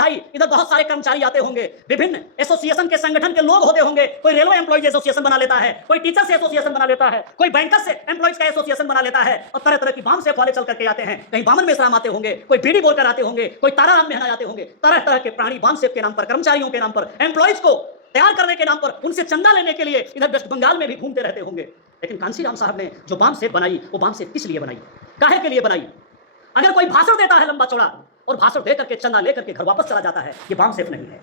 समझाई, इधर बहुत सारे कर्मचारी आते होंगे, विभिन्न एसोसिएशन के संगठन के लोग होते होंगे, कोई रेलवे एम्प्लॉइज एसोसिएशन बना लेता है, कोई टीचर्स एसोसिएशन बना लेता है, कोई बैंकर्स एम्प्लॉइज का एसोसिएशन बना लेता है, और तरह तरह की बाम सेफ वाले चल करके आते हैं, कहीं बामन मेश्राम आते होंगे, कोई बीडी बोलकर आते होंगे, कोई ताराराम मेहना आते होंगे, तरह तरह के प्राणी बाम सेफ के नाम पर, कर्मचारियों के नाम पर, एम्प्लॉइज को तैयार करने के नाम पर, उनसे चंदा लेने के लिए इधर वेस्ट बंगाल में भी घूमते रहते होंगे। लेकिन कांशीराम साहब ने जो बाम सेफ बनाई, वो बाम सेफ किस लिए बनाई, काहे के लिए बनाई? अगर कोई भाषण देता है लंबा चौड़ा और भाषण देकर के चंदा लेकर के घर वापस चला जाता है, ये बाम सेफ नहीं है।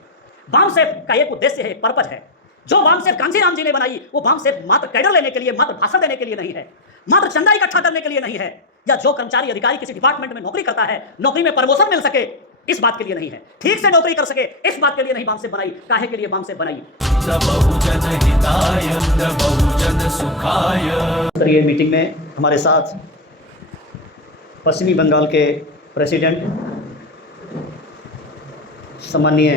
बाम सेफ का एक उद्देश्य है, एक पर्पज है। जो बाम सेफ कांशीराम जी ने बनाई, वो बाम सेफ मात्र कैडर लेने के लिए, मात्र भाषण देने के लिए नहीं है, मात्र चंदा इकट्ठा करने के लिए नहीं है, या जो कर्मचारी अधिकारी किसी डिपार्टमेंट में नौकरी करता है, नौकरी में प्रमोशन मिल सके, इस बात के लिए नहीं है, ठीक से नौकरी कर सके, इस बात के लिए नहीं बाम सेफ बनाई। काहे के लिए बाम सेफ बनाई? बहुजन हिताय बहुजन सुखाय। ये मीटिंग में हमारे साथ पश्चिमी बंगाल के प्रेसिडेंट सम्माननीय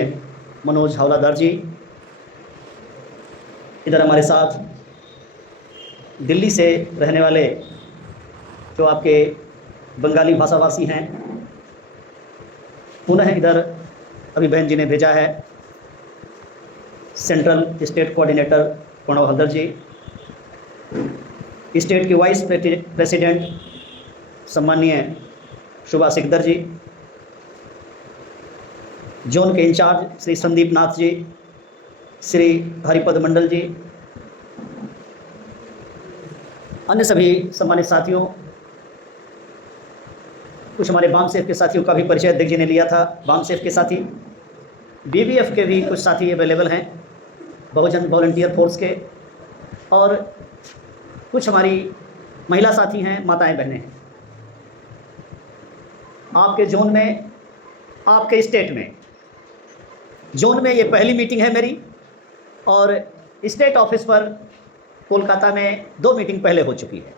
मनोज हावलादार जी, इधर हमारे साथ दिल्ली से रहने वाले जो आपके बंगाली भाषाभाषी हैं, पुनः इधर अभी बहन जी ने भेजा है central state coordinator Pranab Haldar ji, state के वाइस प्रेसिडेंट सम्माननीय शुभा सिकदर जी, जोन के इंचार्ज श्री संदीप नाथ जी, श्री हरिपद मंडल जी, अन्य सभी सम्मानित साथियों, कुछ हमारे बाम सेफ के साथियों का भी परिचय अध्यक्ष जी ने लिया था। बाम सेफ के साथी बीबीएफ के भी कुछ साथी अवेलेबल हैं, बहुजन वॉलंटियर फोर्स के, और कुछ हमारी महिला साथी हैं, माताएं बहनें हैं। आपके जोन में, आपके स्टेट में, जोन में ये पहली मीटिंग है मेरी, और स्टेट ऑफिस पर कोलकाता में 2 मीटिंग पहले हो चुकी है।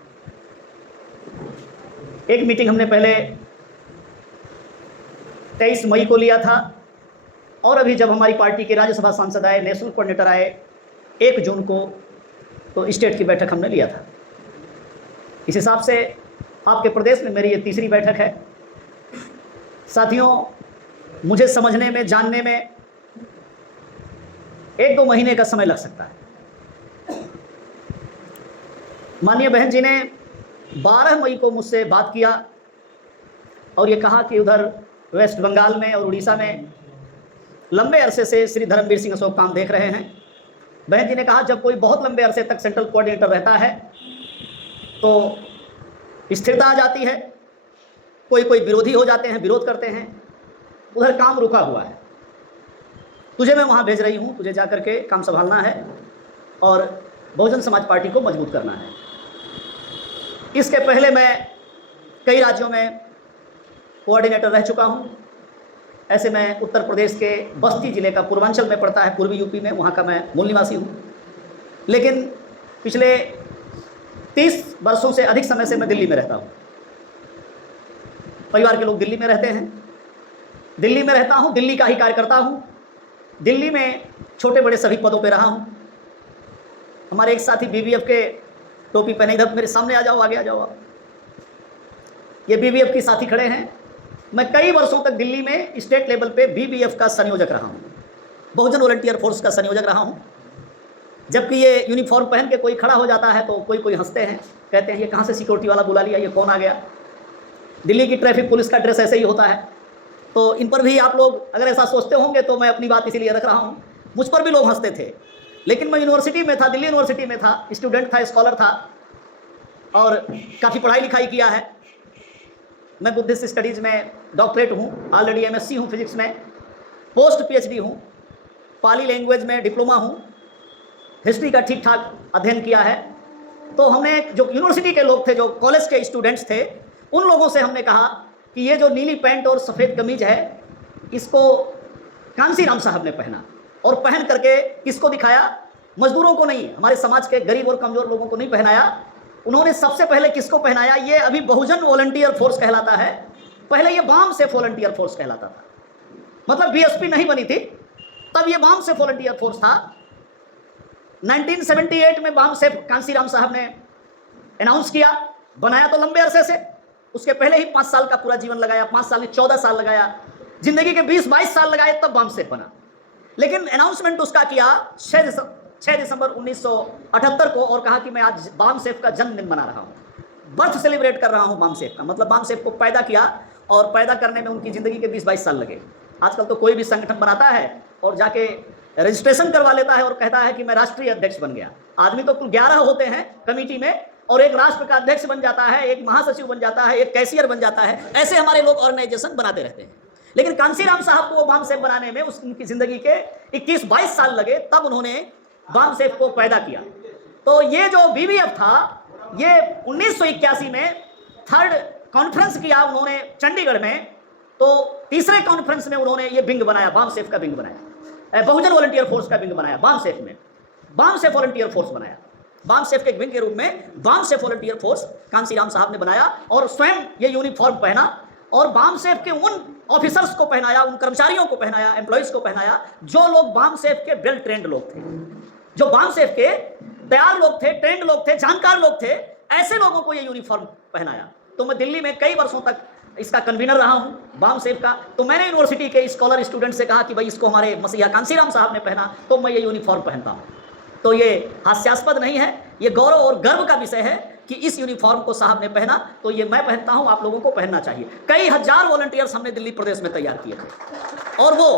एक मीटिंग हमने पहले 23 मई को लिया था, और अभी जब हमारी पार्टी के राज्यसभा सांसद आए, नेशनल कोऑर्डिनेटर आए 1 जून को, तो स्टेट की बैठक हमने लिया था। इस हिसाब से आपके प्रदेश में मेरी ये तीसरी बैठक है। साथियों, मुझे समझने में, जानने में 1-2 महीने का समय लग सकता है। माननीय बहन जी ने 12 मई को मुझसे बात किया और ये कहा कि उधर वेस्ट बंगाल में और उड़ीसा में लंबे अरसे से श्री धर्मवीर सिंह अशोक काम देख रहे हैं। बहन जी ने कहा, जब कोई बहुत लंबे अरसे तक सेंट्रल कोऑर्डिनेटर रहता है तो स्थिरता आ जाती है, कोई विरोधी हो जाते हैं, विरोध करते हैं, उधर काम रुका हुआ है। तुझे मैं वहाँ भेज रही हूँ, तुझे जा करके काम संभालना है और बहुजन समाज पार्टी को मजबूत करना है। इसके पहले मैं कई राज्यों में कोऑर्डिनेटर रह चुका हूँ। ऐसे मैं उत्तर प्रदेश के बस्ती ज़िले का, पूर्वांचल में पड़ता है, पूर्वी यूपी में, वहाँ का मैं मूल निवासी हूँ। लेकिन पिछले 30 वर्षों से अधिक समय से मैं दिल्ली में रहता हूँ। परिवार के लोग दिल्ली में रहते हैं, दिल्ली में रहता हूँ, दिल्ली का ही कार्य करता हूँ, दिल्ली में छोटे बड़े सभी पदों पे रहा हूँ। हमारे एक साथी बीबीएफ के टोपी पहने, इधर मेरे सामने आ जाओ, आगे आ जाओ आप। ये बीबीएफ की साथी खड़े हैं। मैं कई वर्षों तक दिल्ली में स्टेट लेवल पे बीबीएफ का संयोजक रहा हूँ, बहुजन वॉलंटियर फोर्स का संयोजक रहा हूँ। जबकि ये यूनिफॉर्म पहन के कोई खड़ा हो जाता है तो कोई हंसते हैं, कहते हैं ये कहाँ से सिक्योरिटी वाला बुला लिया, ये कौन आ गया। दिल्ली की ट्रैफिक पुलिस का ड्रेस ऐसे ही होता है। तो इन पर भी आप लोग अगर ऐसा सोचते होंगे तो मैं अपनी बात इसीलिए रख रहा हूँ। मुझ पर भी लोग हंसते थे, लेकिन मैं यूनिवर्सिटी में था, दिल्ली यूनिवर्सिटी में था, स्टूडेंट था, स्कॉलर था और काफ़ी पढ़ाई लिखाई किया है। मैं बुद्धिस्ट स्टडीज़ में डॉक्टरेट हूँ, ऑलरेडी एमएससी हूँ फिजिक्स में, पोस्ट पीएचडी हूँ, पाली लैंग्वेज में डिप्लोमा हूँ, हिस्ट्री का ठीक ठाक अध्ययन किया है। तो हमने, जो यूनिवर्सिटी के लोग थे, जो कॉलेज के स्टूडेंट्स थे, उन लोगों से हमने कहा कि ये जो नीली पैंट और सफ़ेद कमीज है, इसको कांशीराम साहब ने पहना, और पहन करके किसको दिखाया? मजदूरों को नहीं, हमारे समाज के गरीब और कमज़ोर लोगों को नहीं पहनाया। उन्होंने सबसे पहले किसको पहनाया? ये अभी बहुजन वॉलंटियर फोर्स कहलाता है, पहले ये बाम सेफ वॉलंटियर फोर्स कहलाता था। मतलब बीएसपी नहीं बनी थी तब ये बाम सेफ वॉलंटियर फोर्स था। 1978 में बाम सेफ कांशीराम साहब ने अनाउंस किया, बनाया तो लंबे अरसे से, उसके पहले ही 5 साल का पूरा जीवन लगाया, 5 साल में 14 साल लगाया जिंदगी के 20-22 साल लगाए तब बाम सेफ बना, लेकिन अनाउंसमेंट उसका किया 6 दिसंबर 1978 को और कहा कि मैं आज बाम सेफ का जन्मदिन मना रहा हूँ, बर्थ सेलिब्रेट कर रहा हूँ बाम सेफ का। मतलब बाम सेफ को पैदा किया और पैदा करने में उनकी ज़िंदगी के 20-22 साल लगे। आजकल तो कोई भी संगठन बनाता है और जाके रजिस्ट्रेशन करवा लेता है और कहता है कि मैं राष्ट्रीय अध्यक्ष बन गया। आदमी तो कुल 11 होते हैं कमेटी में और एक राष्ट्र का अध्यक्ष बन जाता है, एक महासचिव बन जाता है, एक कैशियर बन जाता है। ऐसे हमारे लोग ऑर्गेनाइजेशन बनाते रहते हैं। लेकिन कांसीराम साहब को बाम सेफ बनाने में उनकी ज़िंदगी के 21-22 साल लगे, तब उन्होंने बाम सेफ को पैदा किया। तो ये जो BVF था, ये 1981 में 3rd कॉन्फ्रेंस किया उन्होंने चंडीगढ़ में। तो तीसरे कॉन्फ्रेंस में उन्होंने ये विंग बनाया, बाम सेफ का विंग बनाया, बहुजन वॉलंटियर फोर्स का विंग बनाया। बाम सेफ में बाम सेफ वॉलंटियर फोर्स बनाया, बाम सेफ के विंग के रूप में BAMCEF volunteer force Kanshiram साहब ने बनाया और स्वयं ये यूनिफॉर्म पहना और बाम सेफ के उन ऑफिसर्स को पहनाया, उन कर्मचारियों को पहनाया, एम्प्लॉइज को पहनाया जो लोग बाम सेफ के वेल ट्रेंड लोग थे, जो बाम सेफ के तैयार लोग थे, ट्रेंड लोग थे, जानकार लोग थे। ऐसे लोगों को ये यूनिफॉर्म पहनाया। तो मैं दिल्ली में कई वर्षों तक इसका कन्वीनर रहा हूँ बाम सेफ का। तो मैंने यूनिवर्सिटी के स्कॉलर स्टूडेंट से कहा कि भाई इसको हमारे मसीहा कांसीराम साहब ने पहना तो मैं ये यूनिफॉर्म पहनता हूँ। तो ये हास्यास्पद नहीं है, ये गौरव और गर्व का विषय है कि इस यूनिफॉर्म को साहब ने पहना, तो ये मैं पहनता हूँ, आप लोगों को पहनना चाहिए। कई हजार वॉलंटियर्स हमने दिल्ली प्रदेश में तैयार किए थे और वो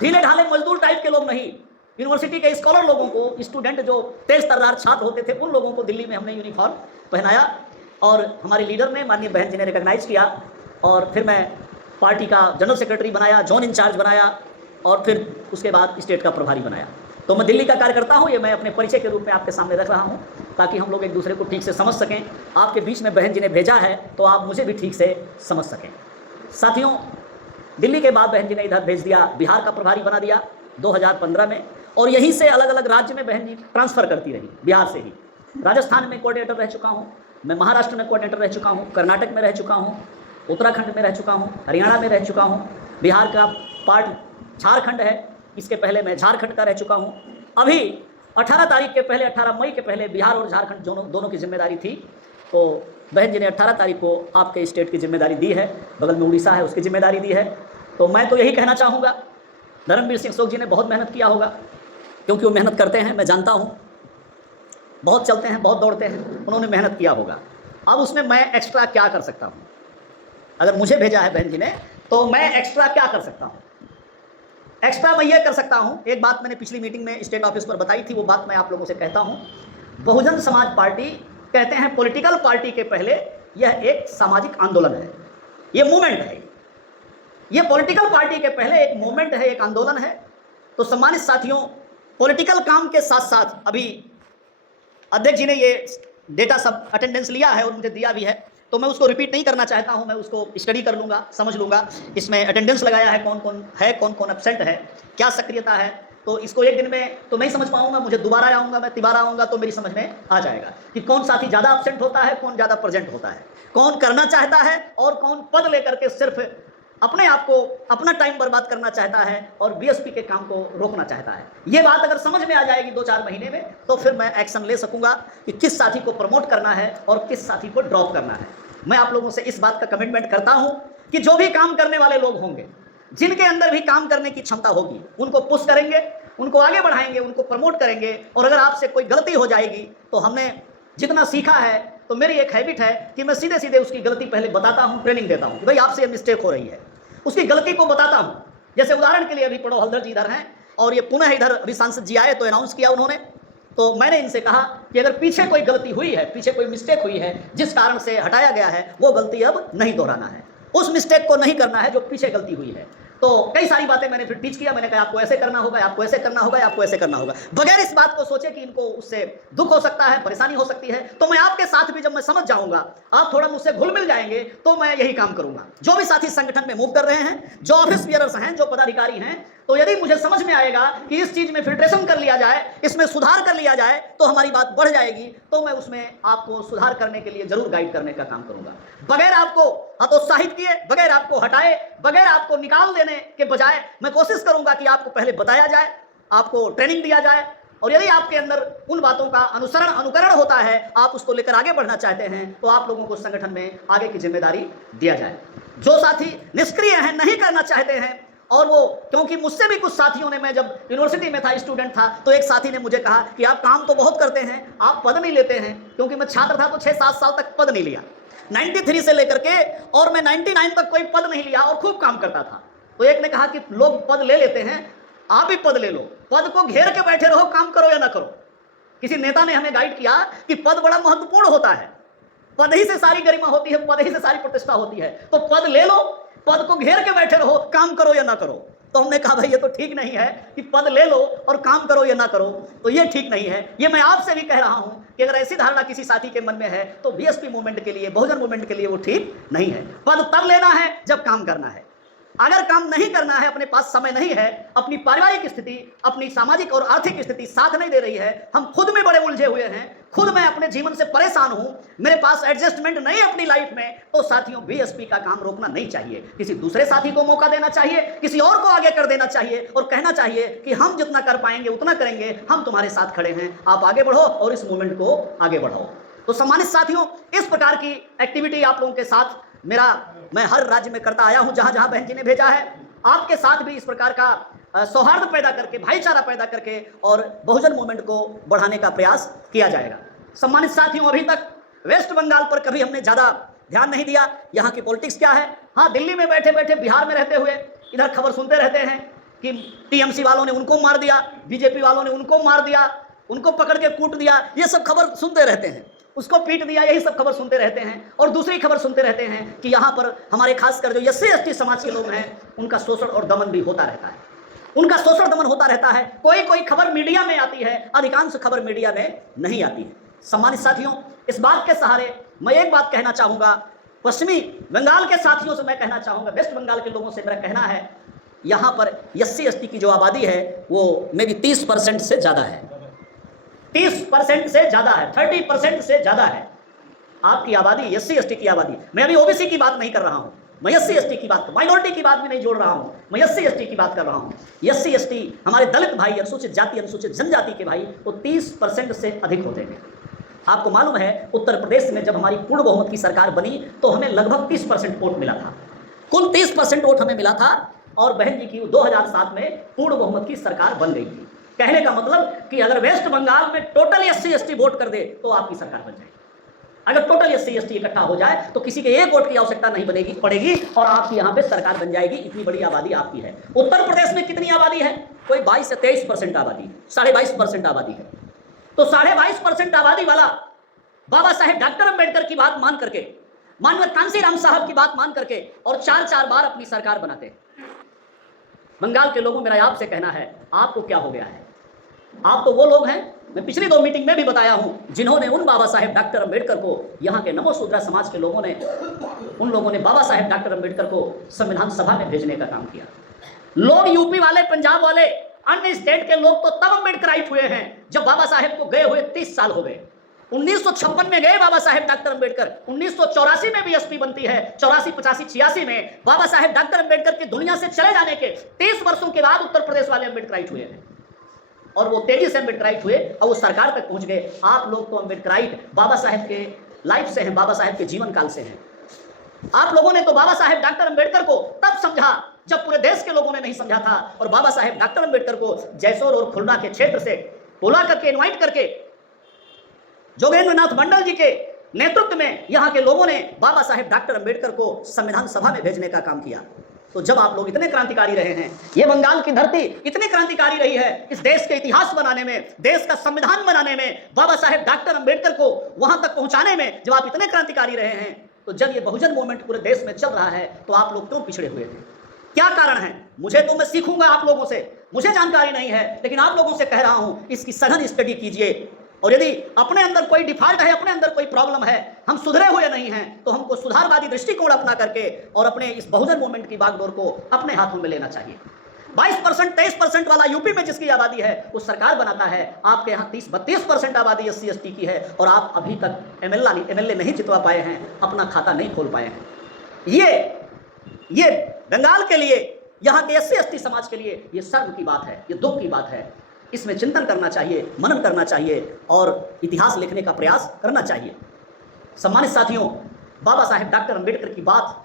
ढीले ढाले मजदूर टाइप के लोग नहीं, यूनिवर्सिटी के स्कॉलर लोगों को, स्टूडेंट जो तेज तर्रार छात्र होते थे, उन लोगों को दिल्ली में हमने यूनिफॉर्म पहनाया और हमारे लीडर ने, माननीय बहन जी ने रिकॉग्नाइज किया और फिर मैं पार्टी का जनरल सेक्रेटरी बनाया, जोन इंचार्ज बनाया और फिर उसके बाद स्टेट का प्रभारी बनाया। तो मैं दिल्ली का कार्यकर्ता हूँ, ये मैं अपने परिचय के रूप में आपके सामने रख रहा हूँ ताकि हम लोग एक दूसरे को ठीक से समझ सकें। आपके बीच में बहन जी ने भेजा है तो आप मुझे भी ठीक से समझ सकें। साथियों, दिल्ली के बाद बहन जी ने इधर भेज दिया, बिहार का प्रभारी बना दिया 2015 में और यहीं से अलग अलग राज्य में बहन जी ट्रांसफ़र करती रही। बिहार से ही राजस्थान में कोऑर्डिनेटर रह चुका हूँ, मैं महाराष्ट्र में कोऑर्डिनेटर रह चुका हूँ, कर्नाटक में रह चुका हूँ, उत्तराखंड में रह चुका हूँ, हरियाणा में रह चुका हूँ, बिहार का पार्ट झारखंड है, इसके पहले मैं झारखंड का रह चुका हूँ। अभी 18 तारीख के पहले, 18 मई के पहले बिहार और झारखंड दोनों की जिम्मेदारी थी। तो बहन जी ने 18 तारीख को आपके स्टेट की जिम्मेदारी दी है, बगल में उड़ीसा है उसकी जिम्मेदारी दी है। तो मैं तो यही कहना चाहूँगा, धर्मवीर सिंह सोख जी ने बहुत मेहनत किया होगा क्योंकि वो मेहनत करते हैं, मैं जानता हूँ, बहुत चलते हैं, बहुत दौड़ते हैं, उन्होंने मेहनत किया होगा। अब उसमें मैं एक्स्ट्रा क्या कर सकता हूँ? अगर मुझे भेजा है बहन जी ने तो मैं एक्स्ट्रा क्या कर सकता हूँ? एक्स्ट्रा मैं ये कर सकता हूँ, एक बात मैंने पिछली मीटिंग में स्टेट ऑफिस पर बताई थी, वो बात मैं आप लोगों से कहता हूँ। बहुजन समाज पार्टी कहते हैं पॉलिटिकल पार्टी के पहले यह एक सामाजिक आंदोलन है, ये मूवमेंट है, ये पॉलिटिकल पार्टी के पहले एक मूवमेंट है, एक आंदोलन है। तो सम्मानित साथियों, पॉलिटिकल काम के साथ साथ अभी अध्यक्ष जी ने ये डेटा सब अटेंडेंस लिया है और मुझे दिया भी है, तो मैं उसको रिपीट नहीं करना चाहता हूं, मैं उसको स्टडी कर लूँगा, समझ लूँगा। इसमें अटेंडेंस लगाया है, कौन कौन है, कौन कौन एब्सेंट है, क्या सक्रियता है। तो इसको एक दिन में तो नहीं समझ पाऊंगा, मुझे दोबारा आऊँगा, मैं तिबारा आऊँगा तो मेरी समझ में आ जाएगा कि कौन साथी ज़्यादा एब्सेंट होता है, कौन ज़्यादा प्रेजेंट होता है, कौन करना चाहता है और कौन पद लेकर के सिर्फ अपने आप को, अपना टाइम बर्बाद करना चाहता है और बीएसपी के काम को रोकना चाहता है। ये बात अगर समझ में आ जाएगी 2-4 महीने में तो फिर मैं एक्शन ले सकूंगा कि किस साथी को प्रमोट करना है और किस साथी को ड्रॉप करना है। मैं आप लोगों से इस बात का कमिटमेंट करता हूं कि जो भी काम करने वाले लोग होंगे, जिनके अंदर भी काम करने की क्षमता होगी, उनको पुश करेंगे, उनको आगे बढ़ाएंगे, उनको प्रमोट करेंगे। और अगर आपसे कोई गलती हो जाएगी तो हमने जितना सीखा है, तो मेरी एक हैबिट है कि मैं सीधे सीधे उसकी गलती पहले बताता हूँ, ट्रेनिंग देता हूँ कि भाई आपसे मिस्टेक हो रही है, उसकी गलती को बताता हूँ। जैसे उदाहरण के लिए अभी पड़ो हल्दर जी इधर हैं और ये पुनः इधर अभी सांसद जी आए तो अनाउंस किया उन्होंने, तो मैंने इनसे कहा कि अगर पीछे कोई गलती हुई है, पीछे कोई मिस्टेक हुई है जिस कारण से हटाया गया है, वो गलती अब नहीं दोहराना है, उस मिस्टेक को नहीं करना है जो पीछे गलती हुई है। तो कई सारी बातें मैंने फिर टीच किया, मैंने कहा आपको ऐसे करना होगा, आपको ऐसे करना होगा, आपको ऐसे करना होगा, बगैर इस बात को सोचे कि इनको उससे दुख हो सकता है, परेशानी हो सकती है। तो मैं आपके साथ भी जब मैं समझ जाऊंगा, आप थोड़ा मुझसे घुल मिल जाएंगे, तो मैं यही काम करूंगा। जो भी साथी संगठन में मूव कर रहे हैं, जो ऑफिस बियरर्स हैं, जो पदाधिकारी हैं, तो यदि मुझे समझ में आएगा कि इस चीज में फिल्ट्रेशन कर लिया जाए, इसमें सुधार कर लिया जाए, तो हमारी बात बढ़ जाएगी, तो मैं उसमें आपको सुधार करने के लिए जरूर गाइड करने का काम करूंगा। बगैर आपको हतोत्साहित किए, बगैर आपको हटाए, बगैर आपको निकाल देने के बजाय मैं कोशिश करूंगा कि आपको पहले बताया जाए, आपको ट्रेनिंग दिया जाए, और यदि आपके अंदर उन बातों का अनुकरण होता है, आप उसको लेकर आगे बढ़ना चाहते हैं, तो आप लोगों को संगठन में आगे की जिम्मेदारी दिया जाए। जो साथी निष्क्रिय हैं, नहीं करना चाहते हैं, और वो, क्योंकि मुझसे भी कुछ साथियों ने, मैं जब यूनिवर्सिटी में था, स्टूडेंट था, तो एक साथी ने मुझे कहा कि आप काम तो बहुत करते हैं, आप पद नहीं लेते हैं, क्योंकि मैं छात्र था तो 6-7 साल तक पद नहीं लिया, 93 से लेकर के, और मैं 99 तक कोई पद नहीं लिया और खूब काम करता था। तो एक ने कहा कि लोग पद ले लेते हैं, आप भी पद ले लो, पद को घेर के बैठे रहो, काम करो या ना करो। किसी नेता ने हमें गाइड किया कि पद बड़ा महत्वपूर्ण होता है, पद ही से सारी गरिमा होती है, पद ही से सारी प्रतिष्ठा होती है, तो पद ले लो, पद को घेर के बैठे रहो, काम करो या ना करो। तो हमने कहा भाई ये तो ठीक नहीं है कि पद ले लो और काम करो या ना करो, तो ये ठीक नहीं है। ये मैं आपसे भी कह रहा हूं कि अगर ऐसी धारणा किसी साथी के मन में है तो बीएसपी मूवमेंट के लिए, बहुजन मूवमेंट के लिए वो ठीक नहीं है। पद तब लेना है जब काम करना है। अगर काम नहीं करना है, अपने पास समय नहीं है, अपनी पारिवारिक स्थिति, अपनी सामाजिक और आर्थिक स्थिति साथ नहीं दे रही है, हम खुद में बड़े उलझे हुए हैं, खुद मैं अपने जीवन से परेशान हूं, मेरे पास एडजस्टमेंट नहीं है अपनी लाइफ में, तो साथियों बीएसपी का काम रोकना नहीं चाहिए। किसी दूसरे साथी को मौका देना चाहिए, किसी और को आगे कर देना चाहिए और कहना चाहिए कि हम जितना कर पाएंगे उतना करेंगे, हम तुम्हारे साथ खड़े हैं, आप आगे बढ़ो और इस मूवमेंट को आगे बढ़ाओ। तो सम्मानित साथियों, इस प्रकार की एक्टिविटी आप लोगों के साथ मैं हर राज्य में करता आया हूं, जहां जहां बहन जी ने भेजा है। आपके साथ भी इस प्रकार का सौहार्द पैदा करके, भाईचारा पैदा करके और बहुजन मूवमेंट को बढ़ाने का प्रयास किया जाएगा। सम्मानित साथियों, अभी तक वेस्ट बंगाल पर कभी हमने ज़्यादा ध्यान नहीं दिया, यहाँ की पॉलिटिक्स क्या है। हाँ, दिल्ली में बैठे बैठे, बिहार में रहते हुए इधर खबर सुनते रहते हैं कि टीएमसी वालों ने उनको मार दिया, बीजेपी वालों ने उनको मार दिया, उनको पकड़ के कूट दिया, ये सब खबर सुनते रहते हैं, उसको पीट दिया, यही सब खबर सुनते रहते हैं। और दूसरी खबर सुनते रहते हैं कि यहाँ पर हमारे खासकर जो SC/ST समाज के लोग हैं, उनका शोषण और दमन भी होता रहता है, उनका शोषण दमन होता रहता है। कोई कोई खबर मीडिया में आती है, अधिकांश खबर मीडिया में नहीं आती है। सम्मानित साथियों, इस बात के सहारे मैं एक बात कहना चाहूँगा, पश्चिमी बंगाल के साथियों से मैं कहना चाहूँगा, वेस्ट बंगाल के लोगों से मेरा कहना है, यहाँ पर SC/ST की जो आबादी है वो मेबी 30% से ज़्यादा है, 30% से ज़्यादा है, 30% से ज़्यादा है आपकी आबादी, SC/ST की आबादी। मैं अभी OBC की बात नहीं कर रहा हूँ, मैं SC/ST की बात, माइनॉरिटी की बात भी नहीं जोड़ रहा हूँ, मैं SC/ST की बात कर रहा हूँ। SC/ST हमारे दलित भाई, अनुसूचित जाति, अनुसूचित जनजाति के भाई, वो 30% से अधिक होते हैं। आपको मालूम है, उत्तर प्रदेश में जब हमारी पूर्ण बहुमत की सरकार बनी तो हमें लगभग 30% वोट मिला था, कुल 30% वोट हमें मिला था, और बहन जी की 2007 में पूर्ण बहुमत की सरकार बन गई थी। कहने का मतलब कि अगर वेस्ट बंगाल में टोटल SC/ST वोट कर दे तो आपकी सरकार बन जाएगी। अगर टोटल SC/ST इकट्ठा हो जाए तो किसी के एक वोट की आवश्यकता नहीं पड़ेगी और आपकी यहाँ पे सरकार बन जाएगी। इतनी बड़ी आबादी आपकी है। उत्तर प्रदेश में कितनी आबादी है? कोई 22 से 23% आबादी, 22.5% आबादी है। तो 22.5% आबादी वाला बाबा साहेब डॉक्टर अंबेडकर की बात मान करके, माननीय कांशीराम साहब की बात मान करके, और 4-4 बार अपनी सरकार बनाते हैं। बंगाल के लोगों, मेरा आपसे कहना है, आपको क्या हो गया है? आप तो वो लोग हैं, मैं पिछली 2 मीटिंग में भी बताया हूं, जिन्होंने उन बाबा साहेब डॉक्टर अंबेडकर को, यहाँ के नमो शूद्रा समाज के लोगों ने, उन लोगों ने बाबा साहेब डॉक्टर अंबेडकर को संविधान सभा में भेजने का काम किया। लोग यूपी वाले, पंजाब वाले, अन्य स्टेट के लोग तो तब अंबेडकराइट हुए हैं जब बाबा साहेब को गए हुए 30 साल हो गए। 1956 में गए बाबा साहेब डॉक्टर अंबेडकर, 1984 में बीएसपी बनती है, 84, 85, 86 में बाबा साहेब डॉक्टर अंबेडकर की दुनिया से चले जाने के 30 वर्षों के बाद उत्तर प्रदेश वाले अंबेडकराइट हुए हैं, और वो तेजी से अंबेडकराइट हुए और वो सरकार तक पहुंच गए। आप लोग तो अंबेडकराइट बाबा साहेब के लाइफ से हैं, बाबा साहेब के जीवन काल से हैं। आप लोगों ने तो बाबा साहेब डॉक्टर अंबेडकर को तब समझा जब पूरे देश के लोगों ने नहीं समझा था, और बाबा साहेब डॉक्टर अंबेडकर को जैसोर और खुलना के क्षेत्र से बुला करके, इन्वाइट करके, जोगेंद्र नाथ मंडल जी के नेतृत्व में यहाँ के लोगों ने बाबा साहेब डॉक्टर अंबेडकर को संविधान सभा में भेजने का काम किया। तो जब आप लोग इतने क्रांतिकारी रहे हैं, ये बंगाल की धरती इतनी क्रांतिकारी रही है इस देश के इतिहास बनाने में, देश का संविधान बनाने में, बाबा साहेब डॉक्टर अंबेडकर को वहां तक पहुंचाने में, जब आप इतने क्रांतिकारी रहे हैं, तो जब ये बहुजन मूवमेंट पूरे देश में चल रहा है तो आप लोग क्यों पिछड़े हुए थे? क्या कारण है? मुझे तो, मैं सीखूंगा आप लोगों से, मुझे जानकारी नहीं है, लेकिन आप लोगों से कह रहा हूं, इसकी सघन स्टडी कीजिए, और यदि अपने अंदर कोई डिफॉल्ट है, अपने अंदर कोई प्रॉब्लम है, हम सुधरे हुए नहीं हैं, तो हमको सुधारवादी दृष्टिकोण अपना करके और अपने इस बहुजन मूवमेंट की बागडोर को अपने हाथों में लेना चाहिए। 22%, 23% वाला यूपी में जिसकी आबादी है वो सरकार बनाता है, आपके यहाँ 30-32% आबादी SC/ST की है, और आप अभी तक MLA नहीं जितवा पाए हैं, अपना खाता नहीं खोल पाए हैं। ये बंगाल के लिए, यहाँ के SC/ST समाज के लिए ये शर्म की बात है, ये दुख की बात है। इसमें चिंतन करना चाहिए, मनन करना चाहिए और इतिहास लिखने का प्रयास करना चाहिए। सम्मानित साथियों, बाबा साहेब डॉक्टर अंबेडकर की बात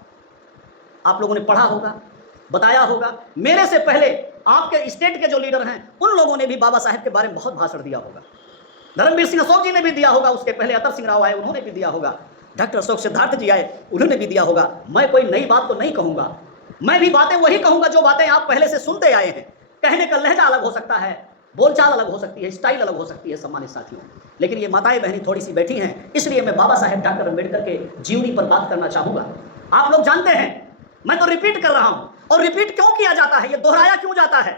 आप लोगों ने पढ़ा होगा, बताया होगा। मेरे से पहले आपके स्टेट के जो लीडर हैं उन लोगों ने भी बाबा साहेब के बारे में बहुत भाषण दिया होगा। धर्मवीर सिंह अशोक जी ने भी दिया होगा, उसके पहले अतर सिंह राव आए उन्होंने भी दिया होगा, डॉक्टर अशोक सिद्धार्थ जी आए उन्होंने भी दिया होगा। मैं कोई नई बात तो नहीं कहूँगा, मैं भी बातें वही कहूँगा जो बातें आप पहले से सुनते आए हैं। कहने का लहजा अलग हो सकता है, बोलचाल अलग हो सकती है, स्टाइल अलग हो सकती है सम्मानित साथियों, लेकिन ये माताएं बहनी थोड़ी सी बैठी हैं, इसलिए मैं बाबा साहेब डॉक्टर अम्बेडकर के जीवनी पर बात करना चाहूँगा। आप लोग जानते हैं, मैं तो रिपीट कर रहा हूँ, और रिपीट क्यों किया जाता है, ये दोहराया क्यों जाता है।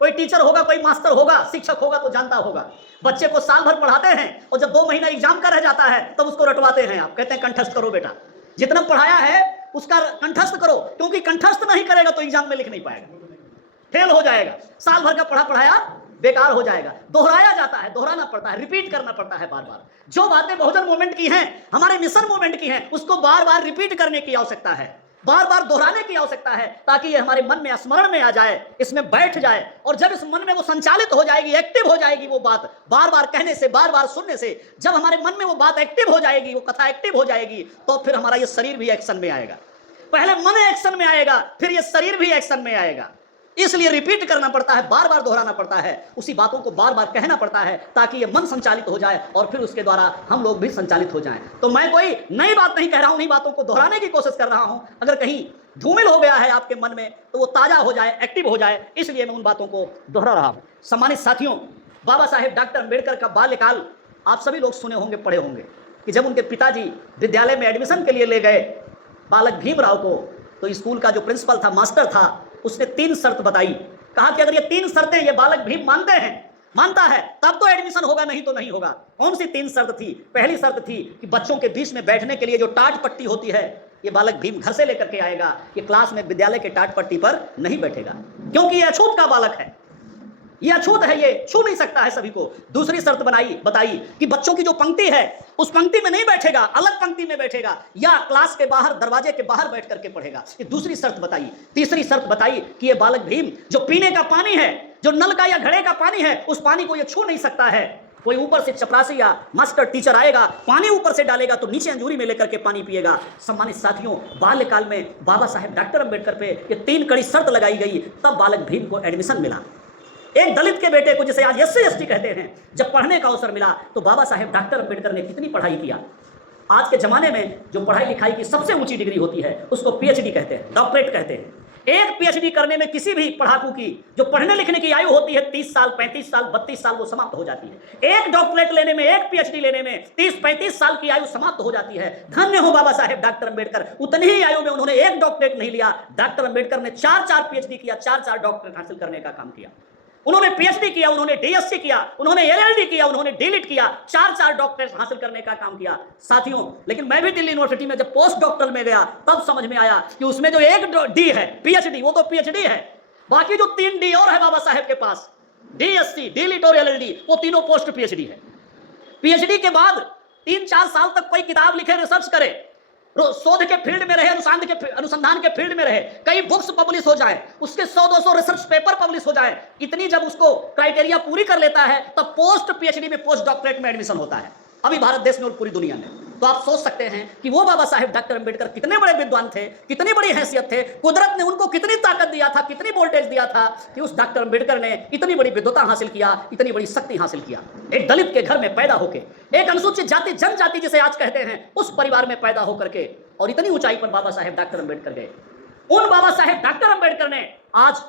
कोई टीचर होगा, कोई मास्टर होगा, शिक्षक होगा तो जानता होगा। बच्चे को साल भर पढ़ाते हैं और जब 2 महीना एग्जाम का रह जाता है तब उसको रटवाते हैं। आप कहते हैं कंठस्थ करो बेटा, जितना पढ़ाया है उसका कंठस्थ करो, क्योंकि कंठस्थ नहीं करेगा तो एग्जाम में लिख नहीं पाएगा, फेल हो जाएगा, साल भर का पढ़ाया बेकार हो जाएगा। दोहराया जाता है, दोहराना पड़ता है, रिपीट करना पड़ता है बार बार। जो बातें बहुजन मूवमेंट की हैं, हमारे मिशन मूवमेंट की हैं, उसको बार बार रिपीट करने की आवश्यकता है, बार बार दोहराने की आवश्यकता है, ताकि ये हमारे मन में स्मरण में आ जाए, इसमें बैठ जाए, और जब इस मन में वो संचालित हो जाएगी, एक्टिव हो जाएगी, वो बात बार बार कहने से, बार बार सुनने से, जब हमारे मन में वो बात एक्टिव हो जाएगी, वो कथा एक्टिव हो जाएगी, तो फिर हमारा ये शरीर भी एक्शन में आएगा। पहले मन एक्शन में आएगा, फिर ये शरीर भी एक्शन में आएगा। इसलिए रिपीट करना पड़ता है, बार बार दोहराना पड़ता है, उसी बातों को बार बार कहना पड़ता है, ताकि ये मन संचालित हो जाए और फिर उसके द्वारा हम लोग भी संचालित हो जाएं। तो मैं कोई नई बात नहीं कह रहा हूं, उन्हीं बातों को दोहराने की कोशिश कर रहा हूं। अगर कहीं धूमिल हो गया है आपके मन में तो वो ताजा हो जाए, एक्टिव हो जाए, इसलिए मैं उन बातों को दोहरा रहा हूं। सम्मानित साथियों, बाबा साहेब डॉक्टर अम्बेडकर का बाल्यकाल आप सभी लोग सुने होंगे, पढ़े होंगे, कि जब उनके पिताजी विद्यालय में एडमिशन के लिए ले गए बालक भीमराव को, तो स्कूल का जो प्रिंसिपल था, मास्टर था, उसने 3 शर्त बताई। कहा कि अगर ये 3 शर्तें ये बालक भीम मानता है तब तो एडमिशन होगा, नहीं तो नहीं होगा। कौन सी 3 शर्त थी? पहली शर्त थी कि बच्चों के बीच में बैठने के लिए जो टाट पट्टी होती है, ये बालक भीम घर से लेकर के आएगा, ये क्लास में विद्यालय के टाट पट्टी पर नहीं बैठेगा, क्योंकि ये अछूत का बालक है, ये अछूत है, ये छू नहीं सकता है सभी को। दूसरी शर्त बताई कि बच्चों की जो पंक्ति है उस पंक्ति में नहीं बैठेगा, अलग पंक्ति में बैठेगा, या क्लास के बाहर, दरवाजे के बाहर बैठ करके पढ़ेगा, ये दूसरी शर्त बताई। तीसरी शर्त बताई कि ये बालक भीम जो पीने का पानी है, जो नल का या घड़े का पानी है, उस पानी को ये छू नहीं सकता है। कोई ऊपर से चपरासी या मास्टर टीचर आएगा, पानी ऊपर से डालेगा तो नीचे अंजूरी में लेकर के पानी पिएगा। सम्मानित साथियों, बाल्यकाल में बाबा साहेब डॉक्टर अम्बेडकर पे ये 3 कड़ी शर्त लगाई गई, तब बालक भीम को एडमिशन मिला। एक दलित के बेटे को, जिसे आज SC/ST कहते हैं, जब पढ़ने का अवसर मिला तो बाबा साहेब डॉक्टर अम्बेडकर ने कितनी पढ़ाई किया। आज के जमाने में जो पढ़ाई लिखाई की सबसे ऊंची डिग्री होती है उसको PhD कहते हैं, डॉक्टरेट कहते हैं। एक PhD करने में किसी भी पढ़ाकू की जो पढ़ने लिखने की आयु होती है 30 साल, 35 साल, 32 साल, वो समाप्त हो जाती है। एक डॉक्टरेट लेने में, एक PhD लेने में 30-35 साल की आयु समाप्त हो जाती है। धन्य हो बाबा साहेब डॉक्टर अम्बेडकर, उतनी ही आयु में उन्होंने एक डॉक्टरेट नहीं लिया, डॉक्टर अम्बेडकर ने 4-4 PhD किया, 4-4 डॉक्टरेट हासिल करने का काम किया। उन्होंने PhD किया, उन्होंने DSc किया, उन्होंने LLD किया, उन्होंने DLit किया, 4-4 डॉक्टरेट हासिल करने का काम किया साथियों। लेकिन मैं भी दिल्ली यूनिवर्सिटी में जब पोस्ट डॉक्टरल में गया तब समझ में आया कि उसमें जो एक D है PhD, वो तो PhD है, बाकी जो 3 D और है बाबा साहेब के पास, DSc, DLit और LLD, वो तीनों पोस्ट PhD है। PhD के बाद 3-4 साल तक कोई किताब लिखे, रिसर्च करे, शोध के फील्ड में रहे, अनुसंधान के फील्ड में रहे, कई बुक्स पब्लिश हो जाए, उसके 100-200 रिसर्च पेपर पब्लिश हो जाए, इतनी जब उसको क्राइटेरिया पूरी कर लेता है तब पोस्ट PhD में, पोस्ट डॉक्टरेट में एडमिशन होता है, अभी भारत देश में और पूरी दुनिया में। तो आप सोच सकते हैं कि वो बाबा साहेब डॉक्टर अम्बेडकर कितने बड़े विद्वान थे, कितनी बड़ी हैसियत थे, कुदरत ने उनको कितनी ताकत दिया था, कितनी वोल्टेज दिया था कि उस डॉक्टर अम्बेडकर ने इतनी बड़ी विद्वता हासिल किया, इतनी बड़ी शक्ति हासिल किया। एक दलित के घर में पैदा होकर, एक अनुसूचित जाति, जनजाति जिसे आज कहते हैं, उस परिवार में पैदा होकर के और इतनी ऊंचाई पर बाबा साहेब डॉक्टर अम्बेडकर गए। उन बाबा साहेब डॉक्टर अम्बेडकर ने आज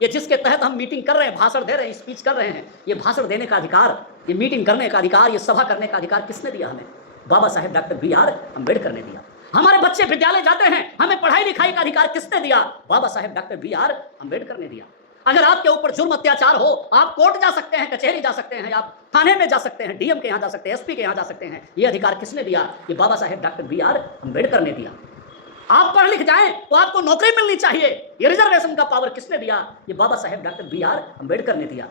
ये जिसके तहत हम मीटिंग कर रहे हैं, भाषण दे रहे हैं, स्पीच कर रहे हैं, ये भाषण देने का अधिकार, ये मीटिंग करने का अधिकार, ये सभा करने का अधिकार किसने दिया हमें? बाबा साहेब डॉक्टर BR अम्बेडकर ने दिया। हमारे बच्चे विद्यालय जाते हैं, हमें पढ़ाई लिखाई का अधिकार किसने दिया? बाबा साहेब डॉक्टर BR अम्बेडकर ने दिया। अगर आपके ऊपर जुर्म अत्याचार हो, आप कोर्ट जा सकते हैं, कचहरी जा सकते हैं, आप थाने में जा सकते हैं, DM के यहाँ जा सकते हैं, SP के यहाँ जा सकते हैं। ये अधिकार किसने दिया? ये बाबा साहेब डॉक्टर BR अम्बेडकर ने दिया। आप पढ़ लिख जाएं तो आपको नौकरी मिलनी चाहिए, ये रिजर्वेशन का पावर किसने दिया? ये बाबा साहेब डॉक्टर BR अम्बेडकर ने दिया।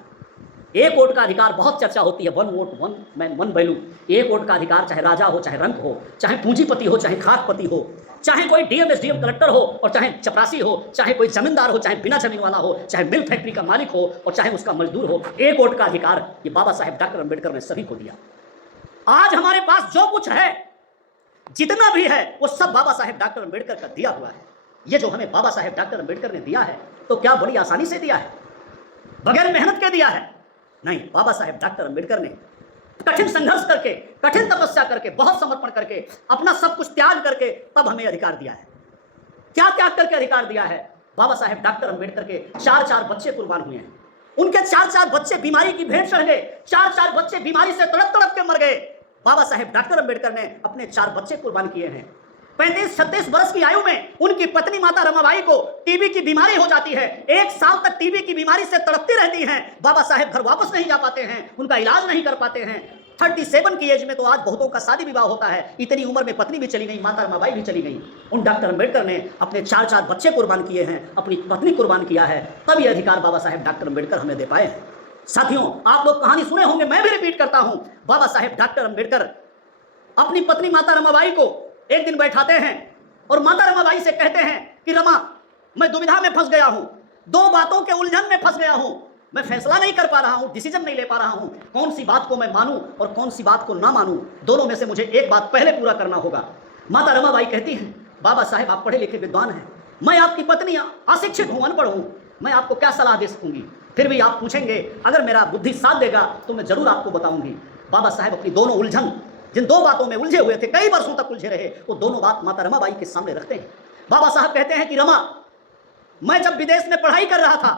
एक वोट का अधिकार बहुत चर्चा होती है, 1 वोट 1 मैन 1 वैल्यू। एक वोट का अधिकार चाहे राजा हो, चाहे रंक हो, चाहे पूंजीपति हो, चाहे खाकपति हो, चाहे कोई DM SDM कलेक्टर हो, और चाहे चपरासी हो, चाहे कोई जमींदार हो, चाहे बिना जमीन वाला हो, चाहे मिल फैक्ट्री का मालिक हो, और चाहे उसका मजदूर हो, एक वोट का अधिकार ये बाबा साहेब डॉक्टर अम्बेडकर ने सभी को दिया। आज हमारे पास जो कुछ है, जितना भी है, वो सब बाबा साहेब डॉक्टर अम्बेडकर का दिया हुआ है। ये जो हमें बाबा साहेब डॉक्टर अंबेडकर ने दिया है तो क्या बड़ी आसानी से दिया है, बगैर मेहनत के दिया है? नहीं, बाबा साहेब डॉक्टर अंबेडकर ने कठिन संघर्ष करके, कठिन तपस्या करके, बहुत समर्पण करके, अपना सब कुछ त्याग करके तब हमें अधिकार दिया है। क्या त्याग करके अधिकार दिया है? बाबा साहेब डॉक्टर अंबेडकर के 4-4 बच्चे कुर्बान हुए हैं। उनके 4-4 बच्चे बीमारी की भेंट चढ़ गए, 4-4 बच्चे बीमारी से तड़प तड़प के मर गए। बाबा साहेब डॉक्टर अंबेडकर ने अपने 4 बच्चे कुर्बान किए हैं। 35-36 वर्ष की आयु में उनकी पत्नी माता रमाबाई को टीबी की बीमारी हो जाती है। 1 साल तक टीबी की बीमारी से तड़पती रहती हैं। बाबा साहेब घर वापस नहीं जा पाते हैं, उनका इलाज नहीं कर पाते हैं। 37 की एज में तो आज बहुतों का शादी विवाह होता है। इतनी उम्र में पत्नी भी चली गई, माता रमाबाई भी चली गई। उन डॉक्टर अंबेडकर ने अपने 4-4 बच्चे कुर्बान किए हैं, अपनी पत्नी कुर्बान किया है, तब ये अधिकार बाबा साहेब डॉक्टर अंबेडकर हमें दे पाए हैं। साथियों, आप लोग कहानी सुने होंगे, मैं भी रिपीट करता हूं। बाबा साहेब डॉक्टर अंबेडकर अपनी पत्नी माता रमाबाई को एक दिन बैठाते हैं और माता रमाबाई से कहते हैं कि रमा, मैं दुविधा में फंस गया हूं, 2 बातों के उलझन में फंस गया हूं, मैं फैसला नहीं कर पा रहा हूं, डिसीजन नहीं ले पा रहा हूं, कौन सी बात को मैं मानूं और कौन सी बात को ना मानूं, दोनों में से मुझे एक बात पहले पूरा करना होगा। माता रमाबाई कहती हैं, बाबा साहेब आप पढ़े लिखे विद्वान हैं, मैं आपकी पत्नी अशिक्षित हूं, अनपढ़ हूं, मैं आपको क्या सलाह दे सकूंगी? फिर भी आप पूछेंगे, अगर मेरा बुद्धि साथ देगा तो मैं जरूर आपको बताऊंगी। बाबा साहेब अपनी दोनों उलझन, जिन 2 बातों में उलझे हुए थे, कई वर्षों तक उलझे रहे, वो दोनों बात माता रमाबाई के सामने रखते हैं। बाबा साहब कहते हैं कि रमा, मैं जब विदेश में पढ़ाई कर रहा था,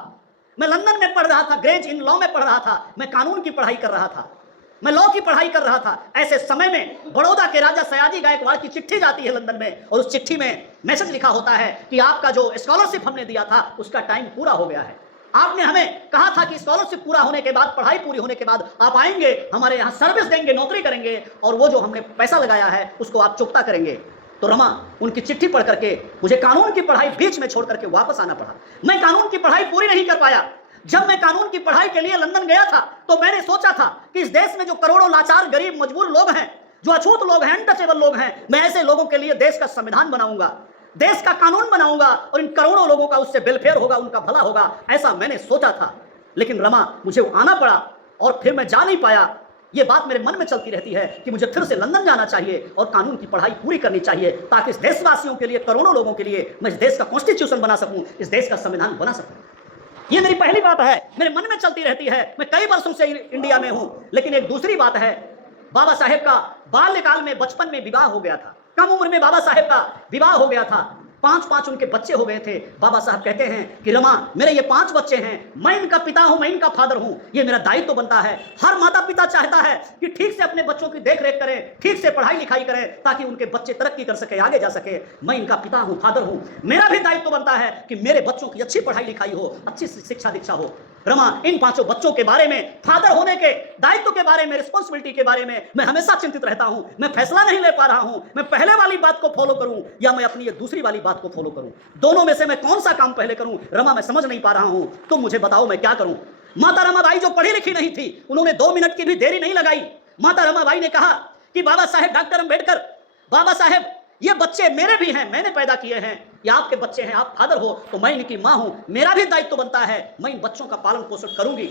मैं लंदन में पढ़ रहा था, ग्रेज इन लॉ में पढ़ रहा था, मैं कानून की पढ़ाई कर रहा था, मैं लॉ की पढ़ाई कर रहा था। ऐसे समय में बड़ौदा के राजा सयाजी गायकवाड़ की चिट्ठी जाती है लंदन में, और उस चिट्ठी में मैसेज लिखा होता है कि आपका जो स्कॉलरशिप हमने दिया था उसका टाइम पूरा हो गया है। आपने हमें कहा था कि स्कॉलरशिप पूरा होने के बाद, पढ़ाई पूरी होने के बाद आप आएंगे, हमारे यहाँ सर्विस देंगे, नौकरी करेंगे, और वो जो हमने पैसा लगाया है उसको आप चुकता करेंगे। तो रमा, उनकी चिट्ठी पढ़ करके मुझे कानून की पढ़ाई बीच में छोड़ करके वापस आना पड़ा। मैं कानून की पढ़ाई पूरी नहीं कर पाया। जब मैं कानून की पढ़ाई के लिए लंदन गया था तो मैंने सोचा था कि इस देश में जो करोड़ों लाचार, गरीब, मजबूर लोग हैं, जो अछूत लोग हैं, अनटचेबल लोग हैं, मैं ऐसे लोगों के लिए देश का संविधान बनाऊंगा, देश का कानून बनाऊंगा, और इन करोड़ों लोगों का उससे वेलफेयर होगा, उनका भला होगा, ऐसा मैंने सोचा था। लेकिन रमा, मुझे आना पड़ा और फिर मैं जा नहीं पाया। ये बात मेरे मन में चलती रहती है कि मुझे फिर से लंदन जाना चाहिए और कानून की पढ़ाई पूरी करनी चाहिए, ताकि इस देशवासियों के लिए, करोड़ों लोगों के लिए मैं इस देश का कॉन्स्टिट्यूशन बना सकूं, इस देश का संविधान बना सकूं। ये मेरी पहली बात है, मेरे मन में चलती रहती है। मैं कई वर्षों से इंडिया में हूं। लेकिन एक दूसरी बात है, बाबा साहेब का बाल्यकाल में, बचपन में विवाह हो गया था। कम उम्र में बाबा साहेब का विवाह हो गया था। 5-5 उनके बच्चे हो गए थे। बाबा साहब कहते हैं कि रमा, मेरे ये 5 बच्चे हैं, मैं इनका पिता हूं, मैं इनका फादर हूं, ये मेरा दायित्व बनता है। हर माता पिता चाहता है कि ठीक से अपने बच्चों की देखरेख करें, ठीक से पढ़ाई लिखाई करें, ताकि उनके बच्चे तरक्की कर सके, आगे जा सके। मैं इनका पिता हूं, फादर हूं, मेरा भी दायित्व बनता है कि मेरे बच्चों की अच्छी पढ़ाई लिखाई हो, अच्छी शिक्षा दीक्षा हो। रमा, इन 5 बच्चों के बारे में, फादर होने के दायित्व के बारे में, रिस्पॉन्सिबिलिटी के बारे में मैं हमेशा चिंतित रहता हूं। मैं फैसला नहीं ले पा रहा हूं, मैं पहले वाली बात को फॉलो करूं या मैं अपनी ये दूसरी वाली बात को फॉलो करूं। दोनों में से मैं कौन सा काम पहले करूं? रमा, मैं समझ नहीं पा रहा हूं, तुम मुझे बताओ मैं क्या करूं। माता रमाबाई जो पढ़ी लिखी नहीं थी, उन्होंने 2 मिनट की भी देरी नहीं लगाई। माता रमाबाई ने कहा कि बाबा साहेब डॉक्टर अंबेडकर, बाबा साहेब, ये बच्चे मेरे भी हैं, मैंने पैदा किए हैं, ये आपके बच्चे हैं, आप फादर हो, तो मैं इनकी मां हूं, मेरा भी दायित्व बनता है, मैं इन बच्चों का पालन पोषण करूंगी,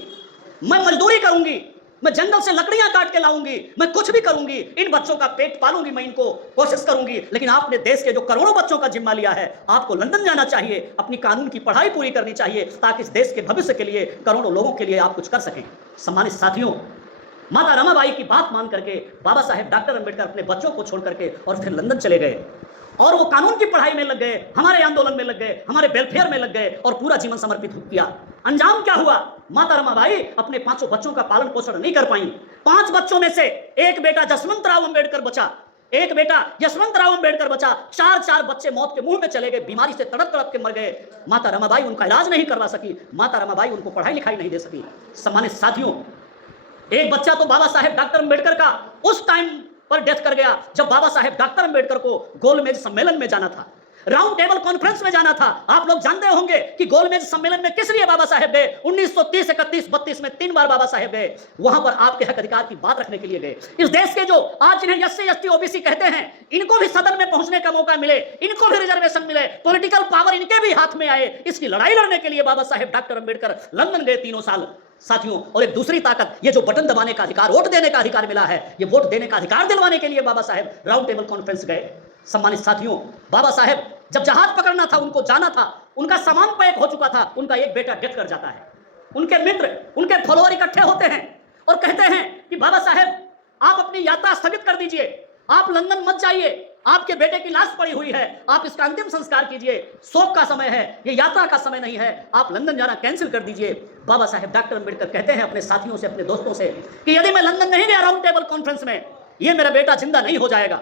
मैं मजदूरी करूंगी, मैं जंगल से लकड़ियां काट के लाऊंगी, मैं कुछ भी करूंगी, इन बच्चों का पेट पालूंगी, मैं इनको कोशिश करूंगी। लेकिन आपने देश के जो करोड़ों बच्चों का जिम्मा लिया है, आपको लंदन जाना चाहिए, अपनी कानून की पढ़ाई पूरी करनी चाहिए, ताकि इस देश के भविष्य के लिए, करोड़ों लोगों के लिए आप कुछ कर सकें। सम्मानित साथियों, माता रमाबाई की बात मान करके बाबा साहेब डॉक्टर अंबेडकर अपने बच्चों को छोड़ करके और फिर लंदन चले गए, और वो कानून की पढ़ाई में लग गए, हमारे आंदोलन में लग गए, हमारे वेलफेयर में लग गए, और पूरा जीवन समर्पित किया। अंजाम क्या हुआ? माता रमाबाई अपने 5 बच्चों का पालन पोषण नहीं कर पाई। 5 बच्चों में से एक बेटा जसवंत राव अंबेडकर बचा, एक बेटा यशवंत राव अंबेडकर बचा। 4-4 बच्चे मौत के मुंह में चले गए, बीमारी से तड़प तड़प के मर गए। माता रमाबाई उनका इलाज नहीं करवा सकी, माता रमाबाई उनको पढ़ाई लिखाई नहीं दे सकी। सम्मानित साथियों, एक बच्चा तो बाबा साहेब डॉक्टर अंबेडकर का उस टाइम पर डेथ कर गया जब बाबा साहेब डॉक्टर अंबेडकर को गोलमेज सम्मेलन में जाना था, राउंड टेबल कॉन्फ्रेंस में जाना था। आप लोग जानते होंगे कि गोलमेज सम्मेलन में किस लिए बाबा साहेब गए। 1930, 31, 32 में 3 बार बाबा साहेब गए। वहां पर आपके हक अधिकार की बात रखने के लिए गए। इस देश के जो आज जिन्हें SC, ST, OBC कहते हैं, इनको भी सदन में पहुंचने का मौका मिले, इनको भी रिजर्वेशन मिले, पॉलिटिकल पावर इनके भी हाथ में आए, इसकी लड़ाई लड़ने के लिए बाबा साहेब डॉक्टर अंबेडकर लंदन गए 3 साल। साथियों, और एक दूसरी ताकत, ये जो बटन दबाने का अधिकार, वोट देने का अधिकार मिला है, ये वोट देने का अधिकार दिलवाने के लिए Baba Saheb round table conference गए। सम्मानित साथियों, बाबा साहेब जब जहाज पकड़ना था, उनको जाना था, उनका सामान पैक हो चुका था, उनका एक बेटा डेथ कर जाता है। उनके मित्र, उनके फॉलोअर इकट्ठे होते हैं और कहते हैं कि बाबा साहेब आप अपनी यात्रा स्थगित कर दीजिए, आप लंदन मत जाइए, आपके बेटे की लाश पड़ी हुई है, आप इसका अंतिम संस्कार कीजिए, शोक का समय है, ये यात्रा का समय नहीं है, आप लंदन जाना कैंसिल कर दीजिए। बाबा साहेब डॉक्टर अंबेडकर कहते हैं अपने साथियों से, अपने दोस्तों से कि यदि मैं लंदन नहीं गया राउंड टेबल कॉन्फ्रेंस में, ये मेरा बेटा जिंदा नहीं हो जाएगा,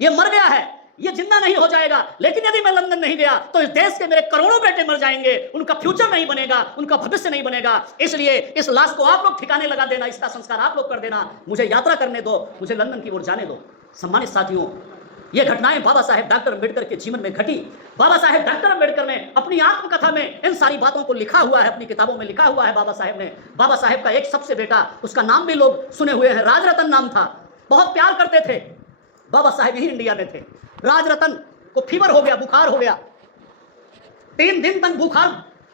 ये मर गया है, ये जिंदा नहीं हो जाएगा। लेकिन यदि मैं लंदन नहीं गया तो इस देश के मेरे करोड़ों बेटे मर जाएंगे, उनका फ्यूचर नहीं बनेगा, उनका भविष्य नहीं बनेगा। इसलिए इस लाश को आप लोग ठिकाने लगा देना, इसका संस्कार आप लोग कर देना, मुझे यात्रा करने दो, मुझे लंदन की ओर जाने दो। सम्मानित साथियों, ये घटनाएं बाबा साहेब डॉक्टर अंबेडकर के जीवन में घटी। बाबा साहेब डॉक्टर अंबेडकर ने अपनी आत्मकथा में इन सारी बातों को लिखा हुआ है, अपनी किताबों में लिखा हुआ है बाबा साहेब ने। बाबा साहेब का एक सबसे बेटा, उसका नाम भी लोग सुने हुए हैं, राजरतन नाम था, बहुत प्यार करते थे। बाबा साहेब यही इंडिया में थे। राजरतन को फीवर हो गया, बुखार हो गया, 3 दिन तक बुखार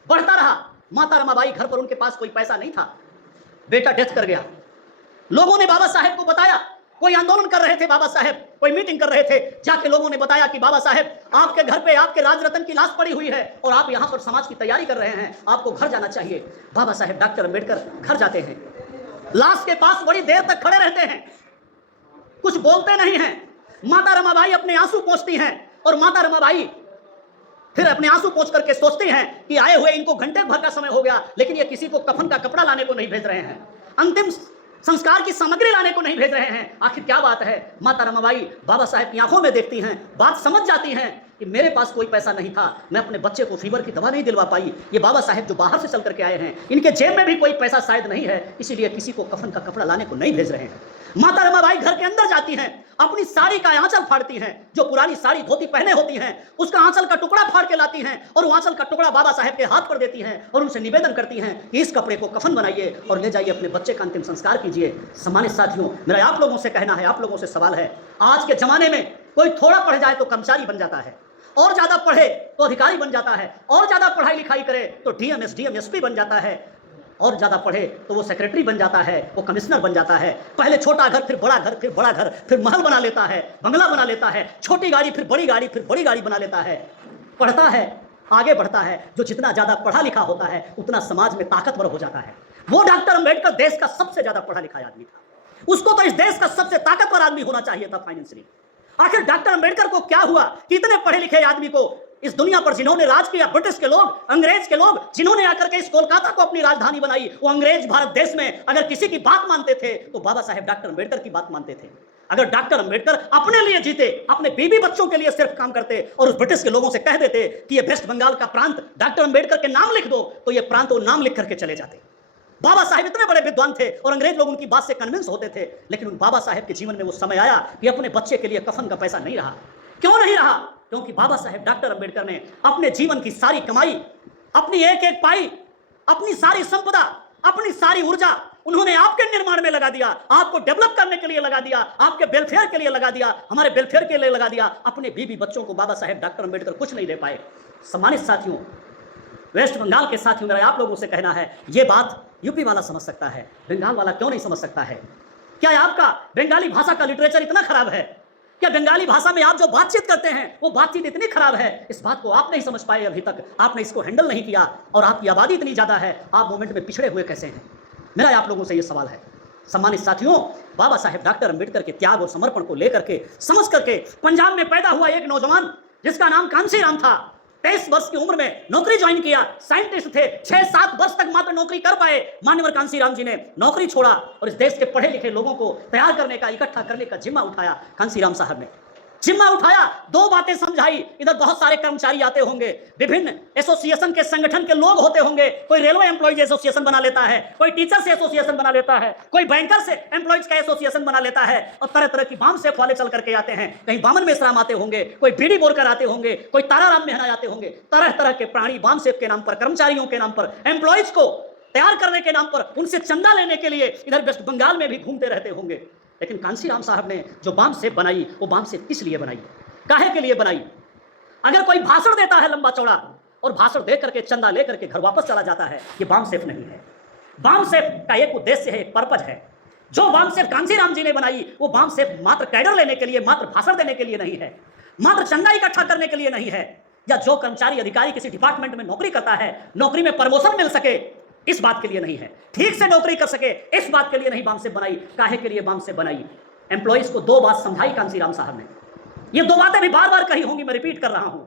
बढ़ता रहा। माता रमाबाई घर पर, उनके पास कोई पैसा नहीं था, बेटा डेथ कर गया। लोगों ने बाबा साहेब को बताया, कोई आंदोलन कर रहे थे बाबा साहेब, कोई मीटिंग कर रहे थे, जाके लोगों ने बताया कि बाबा साहेब आपके घर पे आपके राजरतन की लाश पड़ी हुई है और आप यहां पर समाज की तैयारी कर रहे हैं, आपको घर जाना चाहिए। बाबा साहेब डॉक्टर अंबेडकर घर जाते हैं, लाश के पास बड़ी देर तक खड़े रहते हैं, कुछ बोलते नहीं हैं। माता रमाबाई अपने आंसू पोंछती हैं और माता रमाबाई फिर अपने आंसू पोंछ करके सोचती हैं कि आए हुए इनको घंटे भर का समय हो गया, लेकिन ये किसी को कफन का कपड़ा लाने को नहीं भेज रहे हैं, अंतिम संस्कार की सामग्री लाने को नहीं भेज रहे हैं। आखिर क्या बात है? माता रमाबाई बाबा साहेब की आंखों में देखती हैं, बात समझ जाती हैं कि मेरे पास कोई पैसा नहीं था, मैं अपने बच्चे को फीवर की दवा नहीं दिलवा पाई। ये बाबा साहेब जो बाहर से चल करके आए हैं, इनके जेब में भी कोई पैसा शायद नहीं है, इसीलिए किसी को कफन का कपड़ा लाने को नहीं भेज रहे हैं। माता रमाबाई घर के अंदर जाती हैं, अपनी साड़ी का आंचल फाड़ती हैं, जो पुरानी साड़ी धोती पहने होती हैं, उसका आंचल का टुकड़ा फाड़ के लाती हैं और वो आंचल का टुकड़ा बाबा साहेब के हाथ पर देती हैं और उनसे निवेदन करती हैं कि इस कपड़े को कफन बनाइए और ले जाइए, अपने बच्चे का अंतिम संस्कार कीजिए। सम्मानित साथियों, मेरा आप लोगों से कहना है, आप लोगों से सवाल है, आज के जमाने में कोई थोड़ा पढ़ जाए तो कर्मचारी बन जाता है, और ज्यादा पढ़े तो अधिकारी बन जाता है, और ज्यादा पढ़ाई लिखाई करे तो डीएम एसडीएम एसपी बन जाता है, और ज्यादा पढ़े तो वो सेक्रेटरी बन जाता है, वो कमिश्नर बन जाता है। पहले छोटा घर, फिर बड़ा घर, फिर बड़ा घर, फिर महल बना लेता है, बंगला बना लेता है, छोटी गाड़ी, फिर बड़ी गाड़ी, फिर बड़ी गाड़ी बना लेता है। पढ़ता है, आगे बढ़ता है, जो जितना ज्यादा पढ़ा लिखा होता है उतना समाज में ताकतवर हो जाता है। वो डॉक्टर अंबेडकर देश का सबसे ज्यादा पढ़ा लिखा आदमी था, उसको तो इस देश का सबसे ताकतवर आदमी होना चाहिए था फाइनेंशियली। आखिर डॉक्टर अंबेडकर को क्या हुआ कि इतने पढ़े लिखे आदमी को इस दुनिया पर जिन्होंने राज किया, ब्रिटिश के लोग, अंग्रेज के लोग, जिन्होंने आकर के इस कोलकाता को अपनी राजधानी बनाई, वो अंग्रेज भारत देश में अगर किसी की बात मानते थे तो बाबा साहेब डॉक्टर अंबेडकर की बात मानते थे। अगर डॉक्टर अंबेडकर अपने लिए जीते, अपने बीवी बच्चों के लिए सिर्फ काम करते और उस ब्रिटिश के लोगों से कह देते कि ये वेस्ट बंगाल का प्रांत डॉक्टर अंबेडकर के नाम लिख दो, तो ये प्रांत वो नाम लिख करके चले जाते। बाबा साहेब इतने बड़े विद्वान थे और अंग्रेज लोग उनकी बात से कन्विंस होते थे, लेकिन उन बाबा साहेब के जीवन में वो समय आया कि अपने बच्चे के लिए कफन का पैसा नहीं रहा। क्यों नहीं रहा? क्योंकि बाबा साहेब डॉक्टर अंबेडकर ने अपने जीवन की सारी कमाई, अपनी एक एक पाई, अपनी सारी संपदा, अपनी सारी ऊर्जा उन्होंने आपके निर्माण में लगा दिया, आपको डेवलप करने के लिए लगा दिया, आपके वेलफेयर के लिए लगा दिया, हमारे वेलफेयर के लिए लगा दिया। अपने बीवी बच्चों को बाबा साहेब डॉक्टर अंबेडकर कुछ नहीं दे पाए। सम्मानित साथियों, वेस्ट बंगाल के साथियों, मेरा आप लोगों से कहना है, ये बात यूपी वाला समझ सकता है, बंगाल वाला क्यों नहीं समझ सकता है? क्या आपका बंगाली भाषा का लिटरेचर इतना खराब है? क्या बंगाली भाषा में आप जो बातचीत करते हैं वो बातचीत इतनी खराब है? इस बात को आप नहीं समझ पाए अभी तक, आपने इसको हैंडल नहीं किया और आपकी आबादी इतनी ज्यादा है, आप मूवमेंट में पिछड़े हुए कैसे हैं? मेरा आप लोगों से ये सवाल है। सम्मानित साथियों, बाबा साहेब डॉक्टर अंबेडकर के त्याग और समर्पण को लेकर के, समझ करके, पंजाब में पैदा हुआ एक नौजवान जिसका नाम कांसी राम था, 23 वर्ष की उम्र में नौकरी ज्वाइन किया, साइंटिस्ट थे, 6-7 वर्ष तक मात्र नौकरी कर पाए। मान्यवर कांसीराम जी ने नौकरी छोड़ा और इस देश के पढ़े लिखे लोगों को तैयार करने का, इकट्ठा करने का जिम्मा उठाया। कांसीराम साहब ने जिम्मा उठाया, 2 बातें समझाई। इधर बहुत सारे कर्मचारी आते होंगे, विभिन्न एसोसिएशन के संगठन के लोग होते होंगे, कोई रेलवे एम्प्लॉइज एसोसिएशन बना लेता है, कोई टीचर्स एसोसिएशन बना लेता है, कोई बैंकर से एम्प्लॉइज का एसोसिएशन बना लेता है, और तरह तरह की बाम सेफ वाले चल करके आते हैं। कहीं बामन मेश्राम आते होंगे, कोई बीडी बोरकर आते होंगे, कोई ताराराम मेहरा आते होंगे। तरह तरह के प्राणी बाम सेफ के नाम पर, कर्मचारियों के नाम पर, एम्प्लॉइज को तैयार करने के नाम पर, उनसे चंदा लेने के लिए इधर वेस्ट बंगाल में भी घूमते रहते होंगे। लेकिन कांसीराम साहब ने जो बाम सेफ बनाई, वो बाम सेफ किस लिए बनाई, काहे के लिए बनाई? अगर कोई भाषण देता है लंबा चौड़ा और भाषण दे करके चंदा लेकर के घर वापस चला जाता है, ये बाम सेफ नहीं है। बाम सेफ का एक उद्देश्य है, एक पर्पज है। जो बाम सेफ कांसीराम जी ने बनाई, वो बाम सेफ मात्र कैडर लेने के लिए, मात्र भाषण देने के लिए नहीं है, मात्र चंदा इकट्ठा करने के लिए नहीं है। या जो कर्मचारी अधिकारी किसी डिपार्टमेंट में नौकरी करता है, नौकरी में प्रमोशन मिल सके, इस बात के लिए नहीं है। ठीक से नौकरी कर सके, इस बात के लिए नहीं बामसेब बनाई। काहे के लिए बामसेब बनाई? एम्प्लॉइज को 2 बात समझाई कांसीराम साहब ने। ये 2 बातें भी बार बार कही होंगी, मैं रिपीट कर रहा हूं।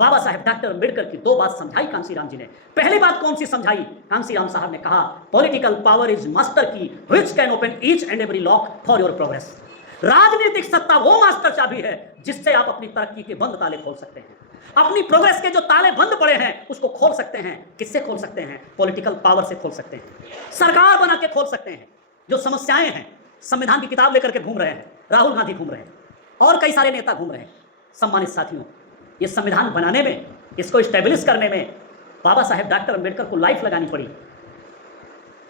बाबा साहेब डॉक्टर अम्बेडकर की 2 बात समझाई कांसीराम जी ने। पहली बात कौन सी समझाई? कांसीराम साहब ने कहा, पॉलिटिकल पावर इज मास्टर की which can open each and every lock for your progress. राजनीतिक सत्ता वो मास्टर चाबी है जिससे आप अपनी तरक्की के बंद ताले खोल सकते हैं, अपनी प्रोग्रेस के जो ताले बंद पड़े हैं उसको खोल सकते हैं। किससे खोल सकते हैं? पॉलिटिकल पावर से खोल सकते हैं, सरकार बना के खोल सकते हैं। जो समस्याएं हैं, संविधान की किताब लेकर के घूम रहे हैं, राहुल गांधी घूम रहे हैं और कई सारे नेता घूम रहे हैं। सम्मानित साथियों, ये संविधान बनाने में, इसको स्टेब्लिश करने में बाबा साहेब डॉक्टर अम्बेडकर को लाइफ लगानी पड़ी।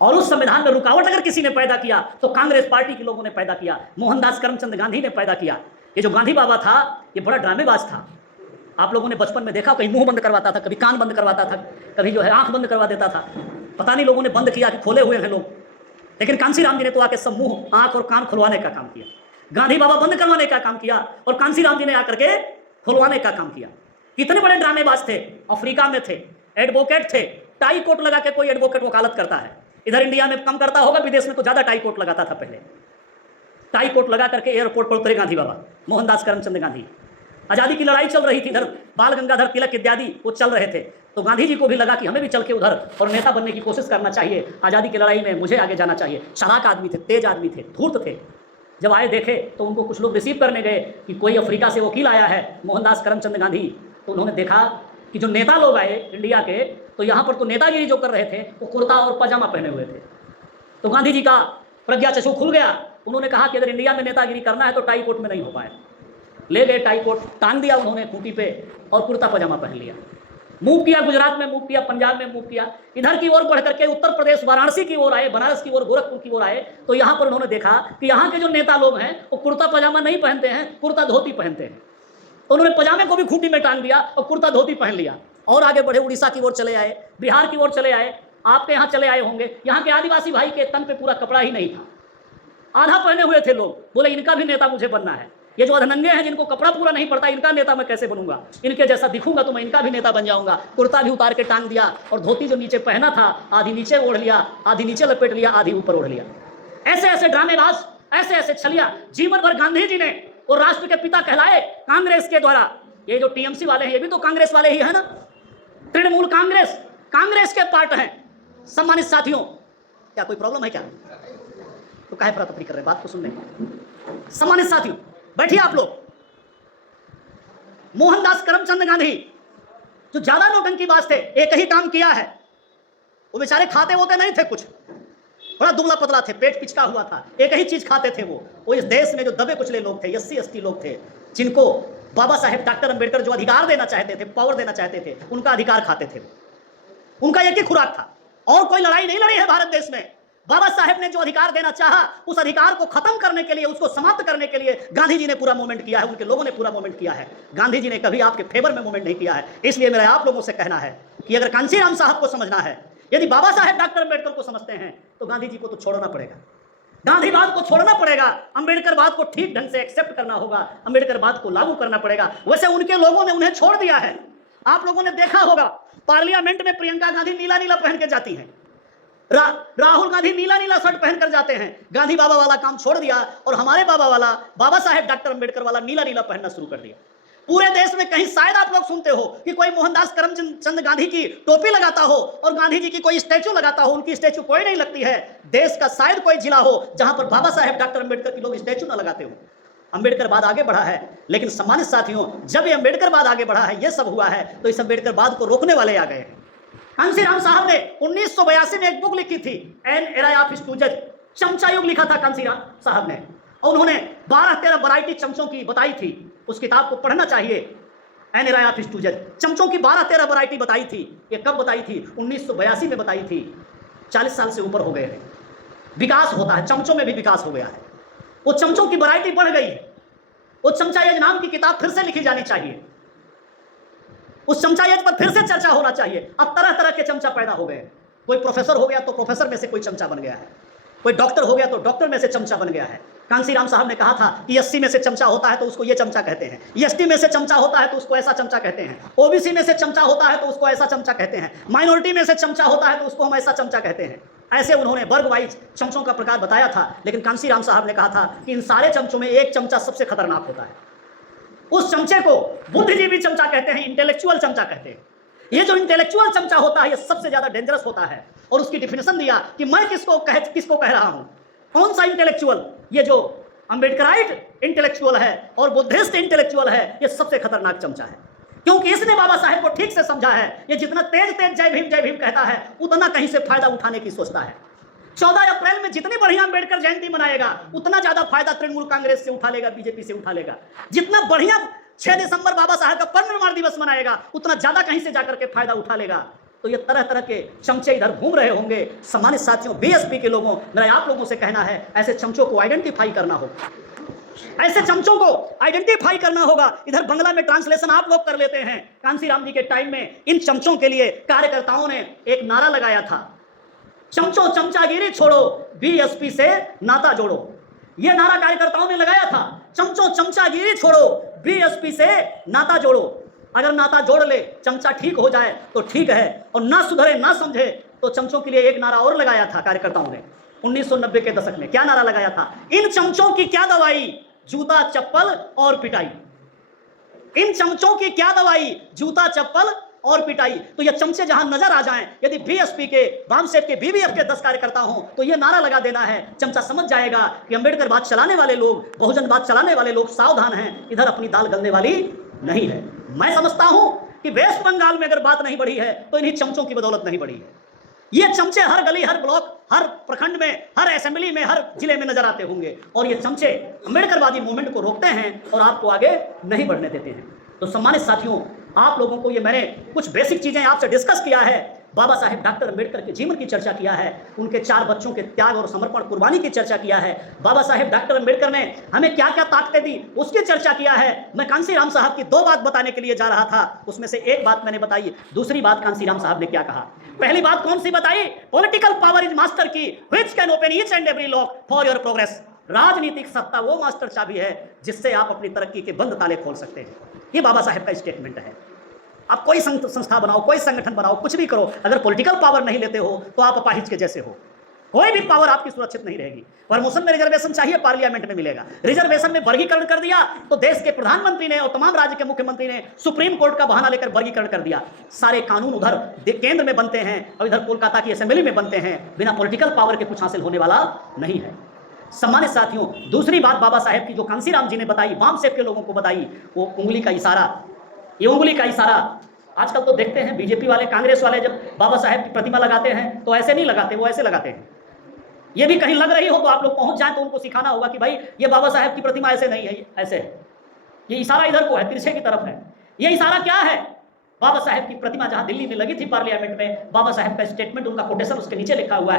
और उस संविधान में रुकावट अगर किसी ने पैदा किया तो कांग्रेस पार्टी के लोगों ने पैदा किया, मोहनदास करमचंद गांधी ने पैदा किया। ये जो गांधी बाबा था, ये बड़ा ड्रामेबाज था। आप लोगों ने बचपन में देखा, कहीं मुंह बंद करवाता था, कभी कान बंद करवाता था, कभी जो है आंख बंद करवा देता था। पता नहीं लोगों ने बंद किया कि खोले हुए हैं लोग, लेकिन कांसीराम जी ने तो आके सब मुंह, आंख और कान खुलवाने का काम किया। गांधी बाबा बंद करवाने का काम किया और कांसीराम जी ने आकर के खुलवाने का काम किया। कितने बड़े ड्रामेबाज थे। अफ्रीका में थे, एडवोकेट थे, टाई कोट लगा के कोई एडवोकेट वकालत करता है। इधर इंडिया में कम करता होगा, विदेश में तो ज्यादा टाई कोट लगाता था। पहले टाई कोट लगा करके एयरपोर्ट पर उतरे गांधी बाबा, मोहनदास करमचंद गांधी। आजादी की लड़ाई चल रही थी, इधर बाल गंगाधर तिलक इत्यादि वो चल रहे थे, तो गांधी जी को भी लगा कि हमें भी चल के उधर और नेता बनने की कोशिश करना चाहिए। आजादी की लड़ाई में मुझे आगे जाना चाहिए। चालाक आदमी थे, तेज आदमी थे, धूर्त थे। जब आए देखे तो उनको कुछ लोग रिसीव करने गए कि कोई अफ्रीका से वकील आया है, मोहनदास करमचंद गांधी। तो उन्होंने देखा कि जो नेता लोग आए इंडिया के, तो यहाँ पर तो नेतागिरी जो कर रहे थे वो कुर्ता और पजामा पहने हुए थे। तो गांधी जी का प्रज्ञा चक्षु खुल गया। उन्होंने कहा कि अगर इंडिया में नेतागिरी करना है तो टाई कोट में नहीं हो पाए। ले गए टाई कोट, टांग दिया उन्होंने खूंटी पे और कुर्ता पजामा पहन लिया। मूव किया, गुजरात में मूव किया, पंजाब में मूव किया, इधर की ओर बढ़ करके उत्तर प्रदेश वाराणसी की ओर आए, बनारस की ओर, गोरखपुर की ओर आए। तो यहाँ पर उन्होंने देखा कि यहाँ के जो नेता लोग हैं वो कुर्ता पजामा नहीं पहनते हैं, कुर्ता धोती पहनते हैं। तो उन्होंने पजामे को भी खूंटी में टांग दिया और कुर्ता धोती पहन लिया और आगे बढ़े। उड़ीसा की ओर चले आए, बिहार की ओर चले आए, आपके यहाँ चले आए होंगे। यहाँ के आदिवासी भाई के तन पे पूरा कपड़ा ही नहीं था, आधा पहने हुए थे लोग। बोले इनका भी नेता मुझे बनना है। ये जो अधनंगे हैं, जिनको कपड़ा पूरा नहीं पड़ता, इनका नेता मैं कैसे बनूंगा? इनके जैसा दिखूंगा तो मैं इनका भी नेता बन जाऊंगा। कुर्ता भी उतार के टांग दिया और धोती जो नीचे पहना था आधी नीचे ओढ़ लिया, आधी नीचे लपेट लिया, आधी ऊपर ओढ़ लिया। ऐसे ऐसे ड्रामेबाज, ऐसे ऐसे छलिया जीवन भर गांधी जी ने और राष्ट्र के पिता कहलाए कांग्रेस के द्वारा। ये जो टीएमसी वाले हैं, ये भी तो कांग्रेस वाले ही है ना, तृणमूल कांग्रेस, कांग्रेस के पार्ट हैं। सम्मानित साथियों, क्या कोई प्रॉब्लम है क्या? तो काहे पर तफरी कर रहे हैं, बात को सुनने। सम्मानित साथियों, बैठिए आप लोग। मोहनदास करमचंद गांधी जो ज्यादा नौटंकीबाज थे, एक ही काम किया है। वो बेचारे खाते होते नहीं थे, कुछ बड़ा दुबला पतला थे, पेट पिचका हुआ था, एक ही चीज खाते थे वो इस देश में जो दबे कुचले लोग थे, एससी एसटी लोग थे, जिनको बाबा साहेब डॉक्टर अम्बेडकर जो अधिकार देना चाहते थे, पावर देना चाहते थे, उनका अधिकार खाते थे। उनका एक ही खुराक था और कोई लड़ाई नहीं लड़ी है भारत देश में। बाबा साहेब ने जो अधिकार देना चाहा, उस अधिकार को खत्म करने के लिए, उसको समाप्त करने के लिए गांधी जी ने पूरा मूवमेंट किया है, उनके लोगों ने पूरा मूवमेंट किया है। गांधी जी ने कभी आपके फेवर में मूवमेंट नहीं किया है। इसलिए मेरा आप लोगों से कहना है कि अगर कांसीराम साहब को समझना है, यदि बाबा साहेब डॉक्टर अम्बेडकर को समझते हैं, तो गांधी जी को तो छोड़ना पड़ेगा, गांधीवाद को छोड़ना पड़ेगा, अम्बेडकरवाद को ठीक ढंग से एक्सेप्ट करना होगा, अम्बेडकरवाद को लागू करना पड़ेगा। वैसे उनके लोगों ने उन्हें छोड़ दिया है। आप लोगों ने देखा होगा, पार्लियामेंट में प्रियंका गांधी नीला नीला पहन के जाती हैं, राहुल गांधी नीला नीला शर्ट पहन कर जाते हैं। गांधी बाबा वाला काम छोड़ दिया और हमारे बाबा वाला, बाबा साहेब डॉक्टर अम्बेडकर वाला नीला नीला पहनना शुरू कर दिया। पूरे देश में कहीं शायद आप लोग सुनते हो कि कोई मोहनदास करमचंद गांधी की टोपी लगाता हो और गांधी जी की कोई स्टैचू लगाता हो। उनकी स्टैचू कोई नहीं लगती है। देश का शायद कोई जिला हो जहां पर बाबा साहेब डॉक्टर अम्बेडकर की लोग स्टैचू ना लगाते हो। अम्बेडकरवाद आगे बढ़ा है, लेकिन सम्मानित साथियों, जब ये अम्बेडकरवाद आगे बढ़ा है, ये सब हुआ है, तो इस अम्बेडकरवाद को रोकने वाले आ गए हैं। कांसीराम साहब ने 1982 में एक बुक लिखी थी, एन एरा ऑफ स्टूजेज, चमचा युग लिखा था कांसीराम साहब ने, और उन्होंने 12-13 वैरायटी चमचों की बताई थी। उस किताब को पढ़ना चाहिए, एन एरा ऑफ स्टूजेज। चमचों की 12-13 वैरायटी बताई थी। ये कब बताई थी? 1982 में बताई थी। 40 साल से ऊपर हो गए हैं। विकास होता है, चमचों में भी विकास हो गया है। वो चमचों की वैरायटी बढ़ गई है। वो चमचाएज नाम की किताब फिर से लिखी जानी चाहिए। उस चमचाएज पर फिर से चर्चा होना चाहिए। अब तरह तरह के चमचा पैदा हो गए। कोई प्रोफेसर हो गया तो प्रोफेसर में से कोई चमचा बन गया है, कोई डॉक्टर हो गया तो डॉक्टर में से चमचा बन गया है। कांसीराम साहब ने कहा था कि एससी में से चमचा होता है तो उसको ये चमचा कहते हैं, एसटी में से चमचा होता है तो उसको ऐसा चमचा कहते हैं, ओबीसी में से चमचा होता है तो उसको ऐसा चमचा कहते हैं, माइनॉरिटी में से चमचा होता है तो उसको हम ऐसा चमचा कहते हैं। ऐसे उन्होंने वर्ग वाइज चमचों का प्रकार बताया था। लेकिन कांसीराम साहब ने कहा था कि इन सारे चमचों में एक चमचा सबसे खतरनाक होता है। उस चमचे को बुद्धिजीवी चमचा कहते हैं, इंटेलेक्चुअल चमचा कहते हैं। ये जो इंटेलेक्चुअल चमचा होता है ये सबसे ज्यादा डेंजरस होता है। और उसकी डिफिनेशन दिया कि मैं किसको कह रहा हूं, कौन सा इंटेलेक्चुअल, ये जो अम्बेडकराइट इंटेलेक्चुअल है और बुद्धिस्ट इंटेलेक्चुअल है, ये सबसे खतरनाक चमचा है। क्योंकि इसने बाबा साहेब को ठीक से समझा है। ये जितना तेज जय भीम कहता है उतना कहीं से फायदा उठाने की सोचता है। 14 अप्रैल में जितनी बढ़िया अम्बेडकर जयंती मनाएगा उतना ज्यादा फायदा तृणमूल कांग्रेस से उठा लेगा, बीजेपी से उठा लेगा। जितना बढ़िया 6 दिसंबर बाबा साहेब का परिनिर्वाण दिवस मनाएगा उतना ज्यादा कहीं से जाकर के फायदा उठा लेगा। तो ये तरह तरह के चमचे इधर घूम रहे होंगे। सम्मानित साथियों, बीएसपी के लोगों, मेरा आप लोगों से कहना है, ऐसे चमचों को आइडेंटिफाई करना होगा, ऐसे चमचों को आइडेंटिफाई करना होगा। इधर बंगला में ट्रांसलेशन आप लोग कर लेते हैं। कांसीराम जी के टाइम में इन चमचों के लिए कार्यकर्ताओं ने एक नारा लगाया था, चमचों चमचागिरी छोड़ो, बीएसपी से नाता जोड़ो। यह नारा कार्यकर्ताओं ने लगाया था, चमचों चमचागिरी छोड़ो, बीएसपी से नाता जोड़ो। अगर नाता जोड़ ले, चमचा ठीक हो जाए तो ठीक है, और ना सुधरे ना समझे तो चमचों के लिए एक नारा और लगाया था कार्यकर्ताओं ने 1990 के दशक में। क्या नारा लगाया था? इन चमचों की क्या दवाई, जूता चप्पल और पिटाई। इन चमचों की क्या दवाई, जूता चप्पल और पिटाई। तो ये चमचे जहां नजर आ जाएं, यदि बीएसपी के, वामसेप के, बीबीएफ के 10 कार्यकर्ता हों तो ये नारा लगा देना है। चमचा समझ जाएगा कि अंबेडकर बात चलाने वाले लोग, बहुजन बात चलाने वाले लोग सावधान हैं, इधर अपनी दाल गलने वाली नहीं है। मैं समझता हूं कि वेस्ट बंगाल में अगर बात नहीं बढ़ी है तो इन्हीं चमचों की बदौलत नहीं बढ़ी है। ये चमचे हर गली, हर ब्लॉक, हर प्रखंड में, हर असेंबली में, हर जिले में नजर आते होंगे, और ये चमचे अम्बेडकरवादी मूवमेंट को रोकते हैं और आपको आगे नहीं बढ़ने देते हैं। तो सम्मानित साथियों, आप लोगों को ये मैंने कुछ बेसिक चीजें आपसे डिस्कस किया है। बाबा साहेब डॉक्टर अम्बेडकर के जीवन की चर्चा किया है, उनके 4 बच्चों के त्याग और समर्पण कुर्बानी की चर्चा किया है। बाबा साहेब डॉक्टर अम्बेडकर ने हमें क्या क्या ताकतें दी उसकी चर्चा किया है। मैं कांसीराम साहब की 2 बात बताने के लिए जा रहा था, उसमें से एक बात मैंने बताई, दूसरी बात कांसीराम साहब ने क्या कहा। पहली बात कौन सी बताई? पॉलिटिकल पावर इज मास्टर की which can open each and every lock for your progress. राजनीतिक सत्ता वो मास्टर चाबी है जिससे आप अपनी तरक्की के बंद ताले खोल सकते हैं। ये बाबा साहेब का स्टेटमेंट है। आप कोई संस्था बनाओ, कोई संगठन बनाओ, कुछ भी करो, अगर पॉलिटिकल पावर नहीं लेते हो तो आप अपाहिज के जैसे हो। कोई भी पावर आपकी सुरक्षित नहीं रहेगी। प्रमोशन में रिजर्वेशन चाहिए, पार्लियामेंट में मिलेगा। रिजर्वेशन में वर्गीकरण कर दिया तो देश के प्रधानमंत्री ने और तमाम राज्य के मुख्यमंत्री ने सुप्रीम कोर्ट का बहाना लेकर वर्गीकरण कर दिया। सारे कानून उधर केंद्र में बनते हैं और इधर कोलकाता की असेंबली में बनते हैं। बिना पॉलिटिकल पावर के कुछ हासिल होने वाला नहीं है। सम्मानित साथियों, दूसरी बात बाबा साहेब की जो कांसीराम जी ने बताई, वामसेप के लोगों को बताई, वो उंगली का इशारा। ये उंगली का इशारा आजकल तो देखते हैं बीजेपी वाले, कांग्रेस वाले जब बाबा साहेब की प्रतिमा लगाते हैं तो ऐसे नहीं लगाते, वो ऐसे लगाते हैं। ये भी कहीं लग रही हो तो आप लोग पहुंच जाएं तो उनको सिखाना होगा कि भाई ये बाबा साहेब की प्रतिमा ऐसे नहीं है, ऐसे है। ये इशारा इधर को है, तिरछे की तरफ है। ये इशारा क्या है? बाबा साहेब की प्रतिमा जहां दिल्ली में लगी थी पार्लियामेंट में, बाबा साहेब का स्टेटमेंट, उनका कोटेशन उसके नीचे लिखा हुआ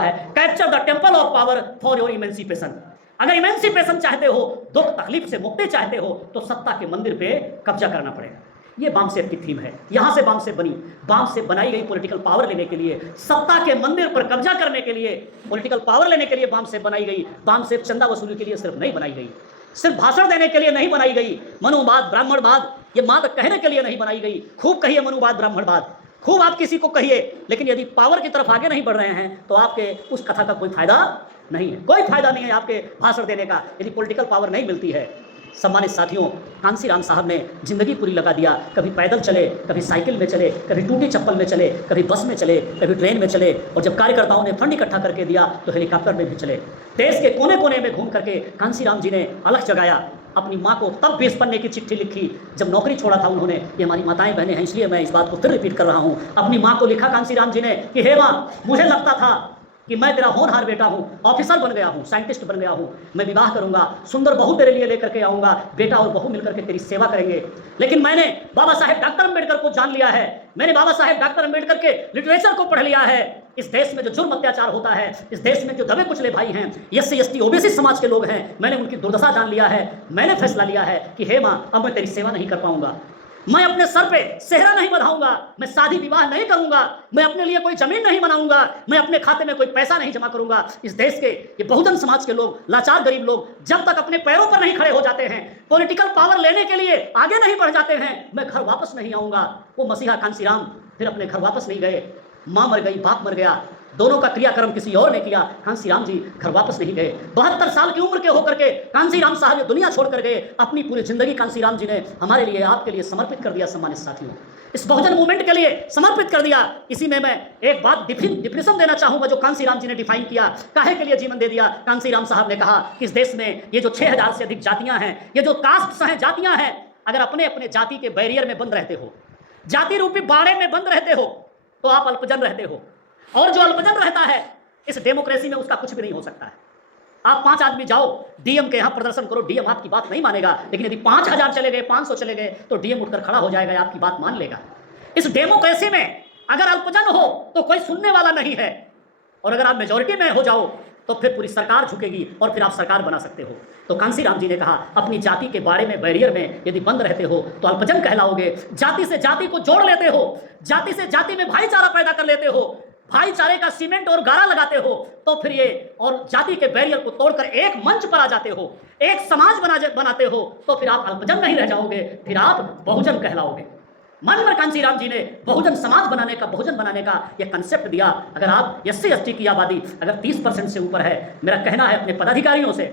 है capture the temple of power for your emancipation. अगर इमेंसिपेशन चाहते हो, दुख तकलीफ से मुक्ति चाहते हो, तो सत्ता के मंदिर पे कब्जा करना पड़ेगा। ये वामसेप की थीम है। यहां से वामसेप बनी, वामसेप बनाई गई पॉलिटिकल पावर लेने के लिए, सत्ता के मंदिर पर कब्जा करने के लिए, पॉलिटिकल पावर लेने के लिए वामसेप बनाई गई। वामसेप चंदा वसूली के लिए सिर्फ नहीं बनाई गई, सिर्फ भाषण देने के लिए नहीं बनाई गई। मनुवाद, ब्राह्मणवाद ये मात्र कहने के लिए नहीं बनाई गई। खूब कहिए मनुवाद, ब्राह्मणवाद, खूब आप किसी को कहिए, लेकिन यदि पावर की तरफ आगे नहीं बढ़ रहे हैं तो आपके उस कथा का कोई फायदा नहीं है। कोई फायदा नहीं है आपके भाषण देने का यदि पॉलिटिकल पावर नहीं मिलती है। सम्मानित साथियों, कांसीराम साहब ने जिंदगी पूरी लगा दिया। कभी पैदल चले, कभी साइकिल में चले, कभी टूटी चप्पल में चले, कभी बस में चले, कभी ट्रेन में चले, और जब कार्यकर्ताओं ने फंड इकट्ठा करके दिया तो हेलीकॉप्टर में भी चले। देश के कोने कोने में घूम करके कांसीराम जी ने अलख जगाया। अपनी माँ को तब 20 पन्ने की चिट्ठी लिखी जब नौकरी छोड़ा था उन्होंने। ये हमारी माताएं बहनें हैं इसलिए मैं इस बात को फिर रिपीट कर रहा हूँ। अपनी माँ को लिखा कांसीराम जी ने कि हे माँ, मुझे लगता था कि मैं तेरा होनहार बेटा हूँ, ऑफिसर बन गया हूँ, साइंटिस्ट बन गया हूँ, मैं विवाह करूँगा, सुंदर बहू तेरे लिए लेकर के आऊँगा, बेटा और बहू मिलकर के तेरी सेवा करेंगे। लेकिन मैंने बाबा साहेब डॉक्टर अम्बेडकर को जान लिया है, मैंने बाबा साहेब डॉक्टर अम्बेडकर के लिटरेचर को पढ़ लिया है। इस देश में जो जुर्म अत्याचार होता है, इस देश में जो दबे कुचले भाई हैं, एससी एसटी ओबीसी समाज के लोग हैं, मैंने उनकी दुर्दशा जान लिया है। मैंने फैसला लिया है कि हे माँ, अब मैं तेरी सेवा नहीं कर पाऊंगा। मैं अपने सर पे सेहरा नहीं बंधाऊंगा, मैं शादी विवाह नहीं करूंगा, मैं अपने लिए कोई जमीन नहीं बनाऊंगा, मैं अपने खाते में कोई पैसा नहीं जमा करूंगा। इस देश के ये बहुजन समाज के लोग, लाचार गरीब लोग जब तक अपने पैरों पर नहीं खड़े हो जाते हैं, पॉलिटिकल पावर लेने के लिए आगे नहीं बढ़ जाते हैं, मैं घर वापस नहीं आऊंगा। वो मसीहा कांसीराम फिर अपने घर वापस नहीं गए। माँ मर गई, बाप मर गया, दोनों का क्रियाक्रम किसी और ने किया। कांसीराम जी घर वापस नहीं गए। 72 साल की उम्र के होकर के कांसीराम साहब ये दुनिया छोड़ कर गए। अपनी पूरी जिंदगी कांसीराम जी ने हमारे लिए, आपके लिए समर्पित कर दिया। सम्मानित साथियों, इस बहुजन मूवमेंट के लिए समर्पित कर दिया। इसी में मैं एक बात डिफिनेशन देना चाहूंगा जो कांसीराम जी ने डिफाइन किया, काहे के लिए जीवन दे दिया। कांसीराम साहब ने कहा कि इस देश में ये जो 6000 से अधिक जातियां हैं, ये जो कास्ट हैं, जातियां हैं, अगर अपने अपने जाति के बैरियर में बंद रहते हो, जाति रूपी बाड़े में बंद रहते हो, तो आप अल्पजन रहते हो। और जो अल्पजन रहता है इस डेमोक्रेसी में, उसका कुछ भी नहीं हो सकता है। आप 5 आदमी जाओ डीएम के यहां प्रदर्शन करो, डीएम आपकी बात नहीं मानेगा। लेकिन यदि 5000 चले गए, 500 चले गए, तो डीएम उठकर खड़ा हो जाएगा, आपकी बात मान लेगा। इस डेमोक्रेसी में अगर अल्पजन हो तो कोई सुनने वाला नहीं है, और अगर आप मेजोरिटी में हो जाओ तो फिर पूरी सरकार झुकेगी और फिर आप सरकार बना सकते हो। तो कांसीराम जी ने कहा, अपनी जाति के बारे में, बैरियर में यदि बंद रहते हो तो अल्पजन कहलाओगे। जाति से जाति को जोड़ लेते हो, जाति से जाति में भाईचारा पैदा कर लेते हो, भाईचारे का सीमेंट और गारा लगाते हो, तो फिर ये और जाति के बैरियर को तोड़कर एक मंच पर आ जाते हो, एक समाज बनाते हो, तो फिर आप अल्पजन नहीं रह जाओगे, फिर आप बहुजन कहलाओगे। मन में कांसीराम जी ने बहुजन समाज बनाने का, बहुजन बनाने का यह कंसेप्ट दिया। अगर आप SC ST की आबादी अगर 30% से ऊपर है, मेरा कहना है अपने पदाधिकारियों से,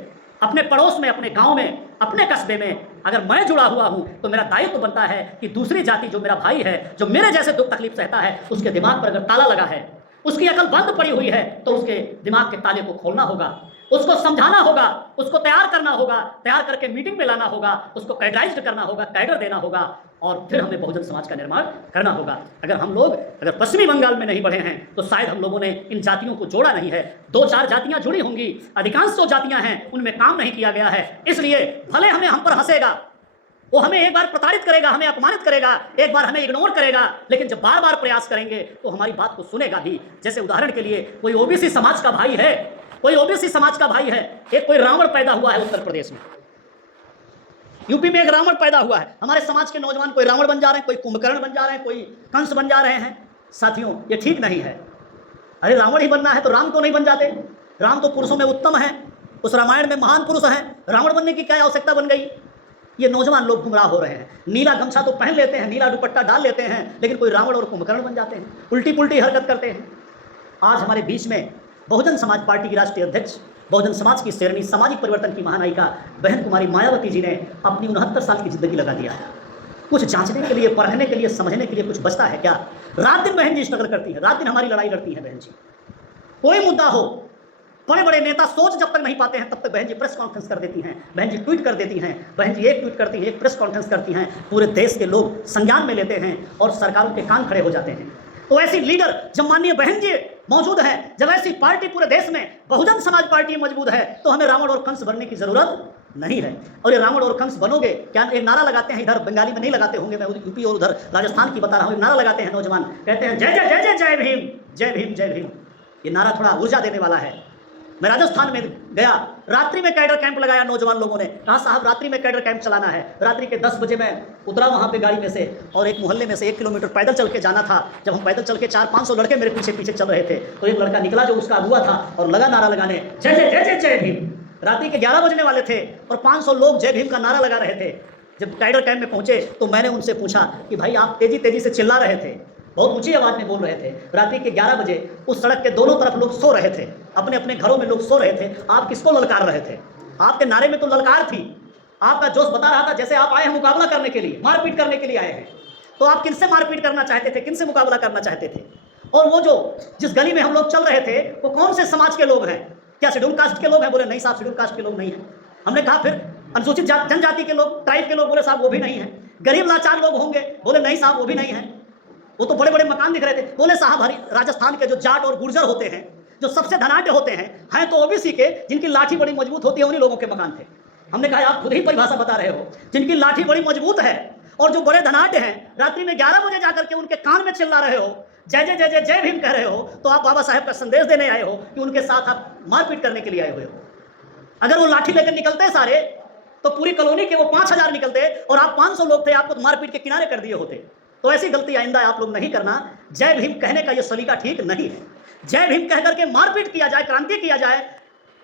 अपने पड़ोस में, अपने गांव में, अपने कस्बे में अगर मैं जुड़ा हुआ हूं तो मेरा दायित्व बनता है कि दूसरी जाति जो मेरा भाई है, जो मेरे जैसे दुख तकलीफ सहता है, उसके दिमाग पर अगर ताला लगा है, उसकी अकल बंद पड़ी हुई है, तो उसके दिमाग के ताले को खोलना होगा, उसको समझाना होगा, उसको तैयार करना होगा, तैयार करके मीटिंग में लाना होगा, उसको कैडराइज्ड करना होगा, कैडर देना होगा, और फिर हमें बहुजन समाज का निर्माण करना होगा। अगर हम लोग पश्चिमी बंगाल में नहीं बढ़े हैं तो शायद हम लोगों ने इन जातियों को जोड़ा नहीं है। 2-4 जातियां जुड़ी होंगी, अधिकांश जो जातियां हैं उनमें काम नहीं किया गया है। इसलिए भले हमें हम पर हंसेगा, वो हमें एक बार प्रताड़ित करेगा, हमें अपमानित करेगा, एक बार हमें इग्नोर करेगा, लेकिन जब बार बार प्रयास करेंगे तो हमारी बात को सुनेगा भी। जैसे उदाहरण के लिए कोई OBC समाज का भाई है, कोई OBC समाज का भाई है, एक कोई रावण पैदा हुआ है उत्तर प्रदेश में, यूपी में एक रावण पैदा हुआ है। हमारे समाज के नौजवान कोई रावण बन जा रहे हैं, कोई कुंभकर्ण बन जा रहे हैं, कोई कंस बन जा रहे हैं। साथियों, ये ठीक नहीं है। अरे रावण ही बनना है तो राम को नहीं बन जाते? राम तो पुरुषों में उत्तम है, उस रामायण में महान पुरुष हैं, रावण बनने की क्या आवश्यकता बन गई? ये नौजवान लोग गुमराह हो रहे हैं। नीला गमछा तो पहन लेते हैं, नीला दुपट्टा डाल लेते हैं, लेकिन कोई रावण और कुंभकर्ण बन जाते हैं, उल्टी पुल्टी हरकत करते हैं। आज हमारे बीच में बहुजन समाज पार्टी की राष्ट्रीय अध्यक्ष, बहुजन समाज की शेरनी, सामाजिक परिवर्तन की महानायिका बहन कुमारी मायावती जी ने अपनी 69 साल की जिंदगी लगा दिया है। कुछ जांचने के लिए, पढ़ने के लिए, समझने के लिए कुछ बचता है क्या? रात दिन बहन जी स्ट्रगल करती है, रात दिन हमारी लड़ाई लड़ती है बहन जी। कोई मुद्दा हो, बड़े बड़े नेता सोच जब तक नहीं पाते हैं तब तक बहन जी प्रेस कॉन्फ्रेंस कर देती हैं, बहन जी ट्वीट कर देती हैं, बहन जी एक ट्वीट करती हैं, एक प्रेस कॉन्फ्रेंस करती हैं, पूरे देश के लोग संज्ञान में लेते हैं और सरकारों के कान खड़े हो जाते हैं। तो ऐसी लीडर जब माननीय बहन जी मौजूद है, जब ऐसी पार्टी पूरे देश में बहुजन समाज पार्टी मौजूद है, तो हमें रावण और कंस बनने की जरूरत नहीं है। और ये रावण और कंस बनोगे क्या? एक नारा लगाते हैं, इधर बंगाली में नहीं लगाते होंगे, मैं यूपी और उधर राजस्थान की बता रहा हूँ। नारा लगाते हैं नौजवान, कहते हैं जय जय जय जय जय भीम, जय भीम जय भीम। ये नारा थोड़ा ऊर्जा देने वाला है। मैं राजस्थान में गया, रात्रि में कैडर कैंप लगाया नौजवान लोगों ने, कहा साहब रात्रि में कैडर कैंप चलाना है। रात्रि के 10 बजे मैं उतरा वहाँ पे गाड़ी में से, और एक मोहल्ले में से 1 किलोमीटर पैदल चल के जाना था। जब हम पैदल चल के 400-500 लड़के मेरे पीछे पीछे चल रहे थे, तो एक लड़का निकला जो उसका अगुआ था और लगा नारा लगाने, जय जय जय जय जय भीम। रात्रि के 11 बजने वाले थे और 500 लोग जय भीम का नारा लगा रहे थे। जब कैडर कैंप में पहुंचे तो मैंने उनसे पूछा कि भाई आप तेजी तेजी से चिल्ला रहे थे, बहुत ऊंची आवाज में बोल रहे थे, रात्रि के 11 बजे उस सड़क के दोनों तरफ लोग सो रहे थे, अपने अपने घरों में लोग सो रहे थे, आप किसको ललकार रहे थे? आपके नारे में तो ललकार थी, आपका जोश बता रहा था जैसे आप आए हैं मुकाबला करने के लिए, मारपीट करने के लिए आए हैं। तो आप किनसे मारपीट करना चाहते थे, किनसे मुकाबला करना चाहते थे? और वो जो जिस गली में हम लोग चल रहे थे वो कौन से समाज के लोग हैं? क्या शेड्यूल कास्ट के लोग हैं? बोले नहीं साहब शेड्यूल कास्ट के लोग नहीं हैं। हमने कहा फिर अनुसूचित जनजाति के लोग, ट्राइब के लोग? बोले साहब वो भी नहीं है। गरीब लाचार लोग होंगे? बोले नहीं साहब वो भी नहीं है। वो तो बड़े बड़े मकान दिख रहे थे। बोले साहब राजस्थान के जो जाट और गुर्जर होते हैं, जो सबसे धनाढ्य होते हैं तो OBC के, जिनकी लाठी बड़ी मजबूत होती है, उन्हीं लोगों के मकान थे। हमने कहा आप खुद ही परिभाषा बता रहे हो, जिनकी लाठी बड़ी मजबूत है और जो बड़े धनाढ्य हैं, रात्रि में 11 बजे जाकर के उनके कान में चिल्ला रहे हो, जय जय जय जय जय भीम कह रहे हो, तो आप बाबा साहेब का संदेश देने आए हो कि उनके साथ आप मारपीट करने के लिए आए हुए हो। अगर वो लाठी लेकर निकलते सारे तो पूरी कॉलोनी के वो 5000 निकलते और आप 500 लोग थे, आपको तो मारपीट के किनारे कर दिए होते। तो ऐसी गलती आइंदा आप लोग नहीं करना। जय भीम कहने का ये सलीका ठीक नहीं है। जय भीम कह करके मारपीट किया जाए, क्रांति किया जाए,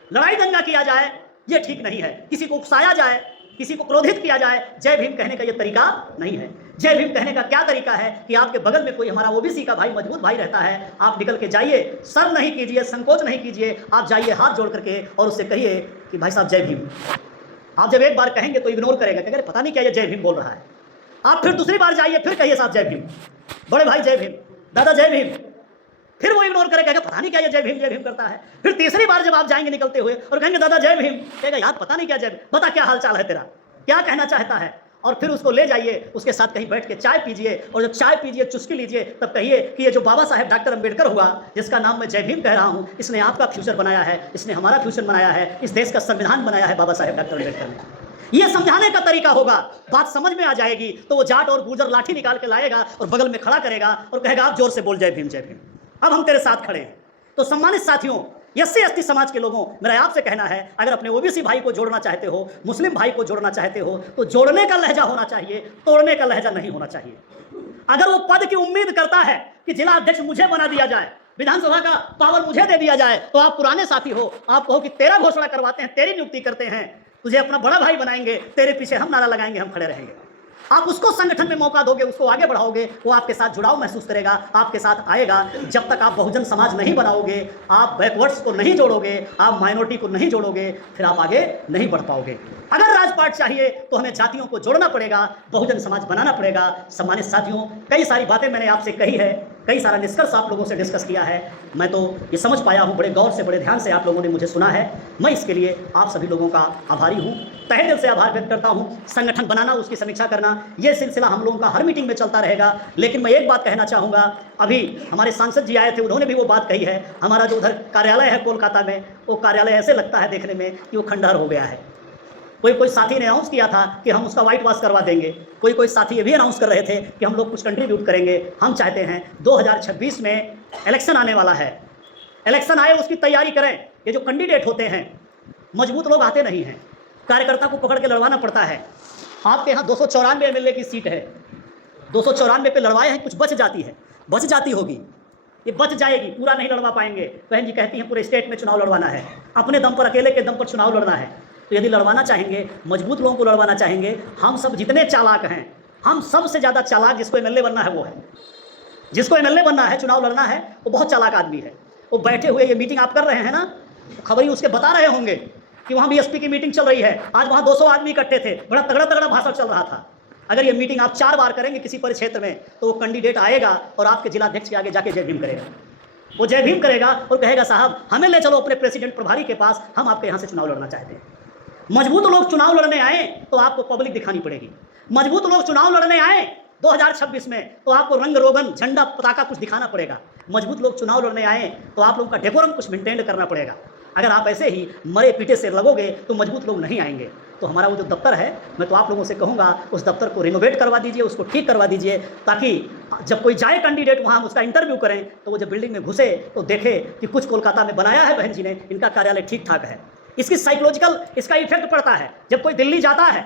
लड़ाई दंगा किया जाए, ये ठीक नहीं है। किसी को उकसाया जाए, किसी को क्रोधित किया जाए, जय भीम कहने का ये तरीका नहीं है। जय भीम कहने का क्या तरीका है कि आपके बगल में कोई हमारा ओबीसी का भाई, मजबूत भाई रहता है, आप निकल के जाइए, शर्म नहीं कीजिए, संकोच नहीं कीजिए, आप जाइए हाथ जोड़ करके और उससे कहिए कि भाई साहब जय भीम। आप जब एक बार कहेंगे तो इग्नोर करेगा, कहेगा पता नहीं क्या ये जय भीम बोल रहा है। आप फिर दूसरी बार जाइए, फिर कहिए साहब जय भीम, बड़े भाई जय भीम, दादा जय भीम, फिर वो इग्नोर करेगा, कहेगा पता नहीं क्या ये जय भीम करता है। फिर तीसरी बार जब आप जाएंगे निकलते हुए और कहेंगे दादा जय भीम, कहेगा यार पता नहीं क्या जय भीम, बता क्या हालचाल है तेरा, क्या कहना चाहता है। और फिर उसको ले जाइए, उसके साथ कहीं बैठ के चाय पीजिए, और जब चाय पीजिए, चुस्की लीजिए, तब कहिए कि ये जो बाबा साहेब डॉक्टर अंबेडकर हुआ, जिसका नाम मैं जय भीम कह रहा हूँ, इसने आपका फ्यूचर बनाया है, इसने हमारा फ्यूचर बनाया है, इस देश का संविधान बनाया है बाबा साहेब डॉक्टर अंबेडकर ने। ये समझाने का तरीका होगा, बात समझ में आ जाएगी तो वो जाट और गुर्जर लाठी निकाल के लाएगा और बगल में खड़ा करेगा और कहेगा आप जोर से बोल जय भीम जय भीम, अब हम तेरे साथ खड़े हैं। तो सम्मानित साथियों, एससी एसटी समाज के लोगों, मेरा आपसे कहना है, अगर अपने ओबीसी भाई को जोड़ना चाहते हो, मुस्लिम भाई को जोड़ना चाहते हो, तो जोड़ने का लहजा होना चाहिए, तोड़ने का लहजा नहीं होना चाहिए। अगर वो पद की उम्मीद करता है कि जिला अध्यक्ष मुझे बना दिया जाए, विधानसभा का पावर मुझे दे दिया जाए, तो आप पुराने साथी हो, आप कहो कि तेरा घोषणा करवाते हैं, तेरी नियुक्ति करते हैं, तुझे अपना बड़ा भाई बनाएंगे, तेरे पीछे हम नारा लगाएंगे, हम खड़े रहेंगे। आप उसको संगठन में मौका दोगे, उसको आगे बढ़ाओगे, वो आपके साथ जुड़ाव महसूस करेगा, आपके साथ आएगा। जब तक आप बहुजन समाज नहीं बनाओगे, आप बैकवर्ड्स को नहीं जोड़ोगे, आप माइनॉरिटी को नहीं जोड़ोगे, फिर आप आगे नहीं बढ़ पाओगे। अगर राजपाट चाहिए तो हमें जातियों को जोड़ना पड़ेगा, बहुजन समाज बनाना पड़ेगा। सम्मानित साथियों, कई सारी बातें मैंने आपसे कही है, कई सारा निष्कर्ष आप लोगों से डिस्कस किया है, मैं तो ये समझ पाया हूँ, बड़े गौर से, बड़े ध्यान से आप लोगों ने मुझे सुना है। मैं इसके लिए आप सभी लोगों का आभारी हूँ, तहे दिल से आभार व्यक्त करता हूँ। संगठन बनाना, उसकी समीक्षा करना, ये सिलसिला हम लोगों का हर मीटिंग में चलता रहेगा। लेकिन मैं एक बात कहना चाहूँगा, अभी हमारे सांसद जी आए थे, उन्होंने भी वो बात कही है, हमारा जो उधर कार्यालय है कोलकाता में, वो कार्यालय ऐसे लगता है देखने में कि वो खंडहर हो गया है। कोई साथी ने अनाउंस किया था कि हम उसका वाइट वॉश करवा देंगे, कोई साथी ये भी अनाउंस कर रहे थे कि हम लोग कुछ कंट्रीब्यूट करेंगे। हम चाहते हैं 2026 में इलेक्शन आने वाला है, इलेक्शन आए उसकी तैयारी करें। ये जो कैंडिडेट होते हैं, मजबूत लोग आते नहीं हैं, कार्यकर्ता को पकड़ के लड़वाना पड़ता है। आपके यहाँ 294 एमएलए की सीट है, 294 पे लड़वाए हैं, कुछ बच जाती है, बच जाती होगी, ये बच जाएगी, पूरा नहीं लड़वा पाएंगे। बहन जी कहती हैं पूरे स्टेट में चुनाव लड़वाना है, अपने दम पर, अकेले के दम पर चुनाव लड़ना है। तो यदि लड़वाना चाहेंगे, मजबूत लोगों को लड़वाना चाहेंगे, हम सब जितने चालाक हैं, हम सबसे ज़्यादा चालाक जिसको एमएलए बनना है वो है, जिसको एमएलए बनना है, चुनाव लड़ना है, वो बहुत चालाक आदमी है। वो बैठे हुए, ये मीटिंग आप कर रहे हैं ना, खबरी उसके बता रहे होंगे कि वहाँ बीएसपी की मीटिंग चल रही है, आज वहाँ 200 आदमी इकट्ठे थे, बड़ा तगड़ा भाषण चल रहा था। अगर ये मीटिंग आप 4 बार करेंगे किसी परिक्षेत्र में, तो वो कैंडिडेट आएगा और आपके जिलाध्यक्ष के आगे जाके जय भीम करेगा, वो जय भीम करेगा और कहेगा साहब हमें ले चलो अपने प्रेसिडेंट प्रभारी के पास, हम आपके यहाँ से चुनाव लड़ना चाहते हैं। मजबूत लोग चुनाव लड़ने आए तो आपको पब्लिक दिखानी पड़ेगी। मजबूत लोग चुनाव लड़ने आए 2026 में तो आपको रंग रोगन, झंडा, पताका कुछ दिखाना पड़ेगा। मजबूत लोग चुनाव लड़ने आए तो आप लोगों का डेकोरम कुछ मेंटेन करना पड़ेगा। अगर आप ऐसे ही मरे पीटे से लगोगे तो मजबूत लोग नहीं आएंगे। तो हमारा वो जो दफ्तर है, मैं तो आप लोगों से कहूँगा उस दफ्तर को रिनोवेट करवा दीजिए, उसको ठीक करवा दीजिए, ताकि जब कोई जाए कैंडिडेट वहाँ उसका इंटरव्यू करें तो वो जब बिल्डिंग में घुसे तो देखे कि कुछ कोलकाता में बनाया है बहन जी ने, इनका कार्यालय ठीक ठाक है। इसकी साइकोलॉजिकल इसका इफेक्ट पड़ता है। जब कोई दिल्ली जाता है,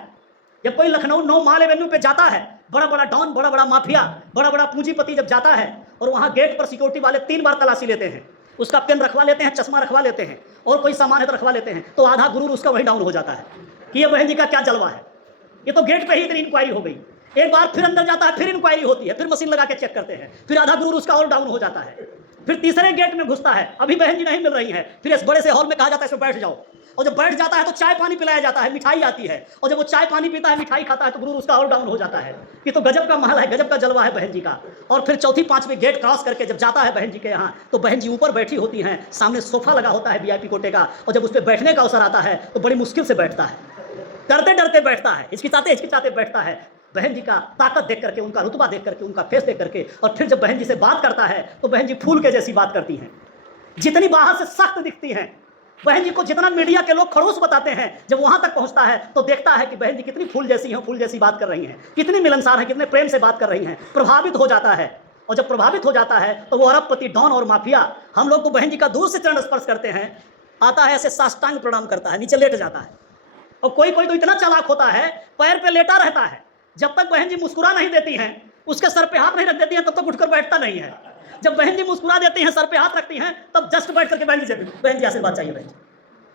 जब कोई लखनऊ 9 माल एवेन्यू पे जाता है, बड़ा बड़ा डॉन, बड़ा बड़ा माफिया, बड़ा बड़ा पूंजीपति जब जाता है और वहाँ गेट पर सिक्योरिटी वाले 3 बार तलाशी लेते हैं, उसका पेन रखवा लेते हैं, चश्मा रखवा लेते हैं और कोई सामान है तो रखवा लेते हैं, तो आधा गुरूर उसका वही डाउन हो जाता है कि ये बहन जी का क्या जलवा है, ये तो गेट पे ही इतनी इंक्वायरी हो गई। एक बार फिर अंदर जाता है, फिर इंक्वायरी होती है, फिर मशीन लगा के चेक करते हैं, फिर आधा गुरूर उसका और डाउन हो जाता है। फिर तीसरे गेट में घुसता है, अभी बहन जी नहीं मिल रही है, फिर इस बड़े से हॉल में कहा जाता है इसमें बैठ जाओ, और जब बैठ जाता है तो चाय पानी पिलाया जाता है, मिठाई आती है, और जब वो चाय पानी पीता है, मिठाई खाता है, तो गुरूर उसका और डाउन हो जाता है। ये तो गजब का महल है, गजब का जलवा है बहन जी का। और फिर चौथी 5वीं गेट क्रॉस करके जब जाता है बहन जी के यहाँ, तो बहन जी ऊपर बैठी होती हैं, सामने सोफा लगा होता है वीआईपी कोटे का, और जब उस पर बैठने का अवसर आता है तो बड़ी मुश्किल से बैठता है, डरते डरते बैठता है, हिचकिचाते बैठता है। बहन जी का ताकत देख करके, उनका रुतबा देख करके, उनका फेस देख करके, और फिर जब बहन जी से बात करता है तो बहन जी फूल के जैसी बात करती हैं, जितनी बाहर से सख्त दिखती हैं। बहन जी को जितना मीडिया के लोग खड़ूस बताते हैं, जब वहां तक पहुंचता है तो देखता है कि बहन जी कितनी फूल जैसी हैं, फूल जैसी बात कर रही हैं, कितनी मिलनसार है, कितने प्रेम से बात कर रही हैं, प्रभावित हो जाता है। और जब प्रभावित हो जाता है तो वो अरबपति, डॉन और माफिया, हम लोग तो बहन जी का दूर से चरण स्पर्श करते हैं, आता है ऐसे साष्टांग प्रणाम करता है, नीचे लेट जाता है, और कोई कोई तो इतना चालाक होता है, पैर पे लेटा रहता है, जब तक बहन जी मुस्कुरा नहीं देती हैं, उसके सर पे हाथ नहीं रख देती हैं, तब तक उठकर बैठता नहीं है। जब बहन जी मुस्कुरा देती हैं, सर पे हाथ रखती हैं, तब जस्ट बैठ करके बहन जी आशीर्वाद चाहिए बहन जी।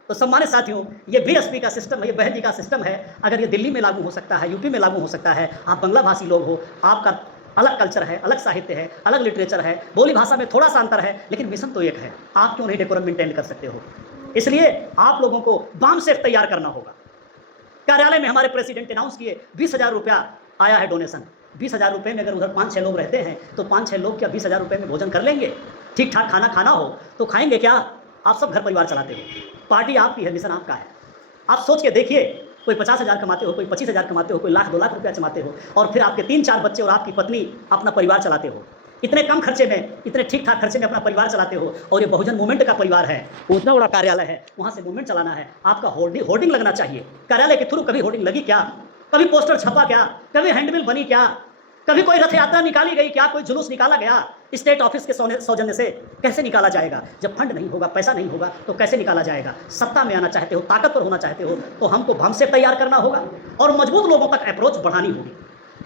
तो सम्मानित साथियों, ये बीएसपी का सिस्टम है, ये बहन जी का सिस्टम है। अगर ये दिल्ली में लागू हो सकता है, यूपी में लागू हो सकता है, आप बांग्ला भाषी लोग हो, आपका अलग कल्चर है, अलग साहित्य है, अलग लिटरेचर है, बोली भाषा में थोड़ा सा अंतर है, लेकिन मिशन तो एक है। आप क्यों नहीं डेकोरम मेंटेन कर सकते हो? इसलिए आप लोगों को बम सेफ तैयार करना होगा। कार्यालय में हमारे प्रेसिडेंट अनाउंस किए 20,000 रुपया आया है डोनेशन। 20,000 रुपये में अगर उधर 5-6 लोग रहते हैं तो 5-6 लोग क्या 20,000 रुपये में भोजन कर लेंगे? ठीक ठाक खाना खाना हो तो खाएंगे क्या? आप सब घर परिवार चलाते हो, पार्टी आपकी है, मिशन आपका है। आप सोच के देखिए, कोई 50,000 कमाते हो, कोई 25,000 कमाते हो, कोई लाख 2 लाख रुपया कमाते हो, और फिर आपके 3-4 बच्चे और आपकी पत्नी अपना परिवार चलाते हो। इतने कम खर्चे में, इतने ठीक ठाक खर्चे में अपना परिवार चलाते हो, और ये बहुजन मूवमेंट का परिवार है, उतना बड़ा कार्यालय है, वहाँ से मूवमेंट चलाना है। आपका होर्डिंग लगना चाहिए कार्यालय के थ्रू। कभी होर्डिंग लगी क्या? कभी पोस्टर छपा क्या? कभी हैंडबिल बनी क्या? कभी कोई रथ यात्रा निकाली गई क्या? कोई जुलूस निकाला गया स्टेट ऑफिस के सौजन्य से? कैसे निकाला जाएगा? जब फंड नहीं होगा, पैसा नहीं होगा, तो कैसे निकाला जाएगा? सत्ता में आना चाहते हो, ताकतवर होना चाहते हो, तो हमको भम से तैयार करना होगा और मजबूत लोगों तक अप्रोच बढ़ानी होगी।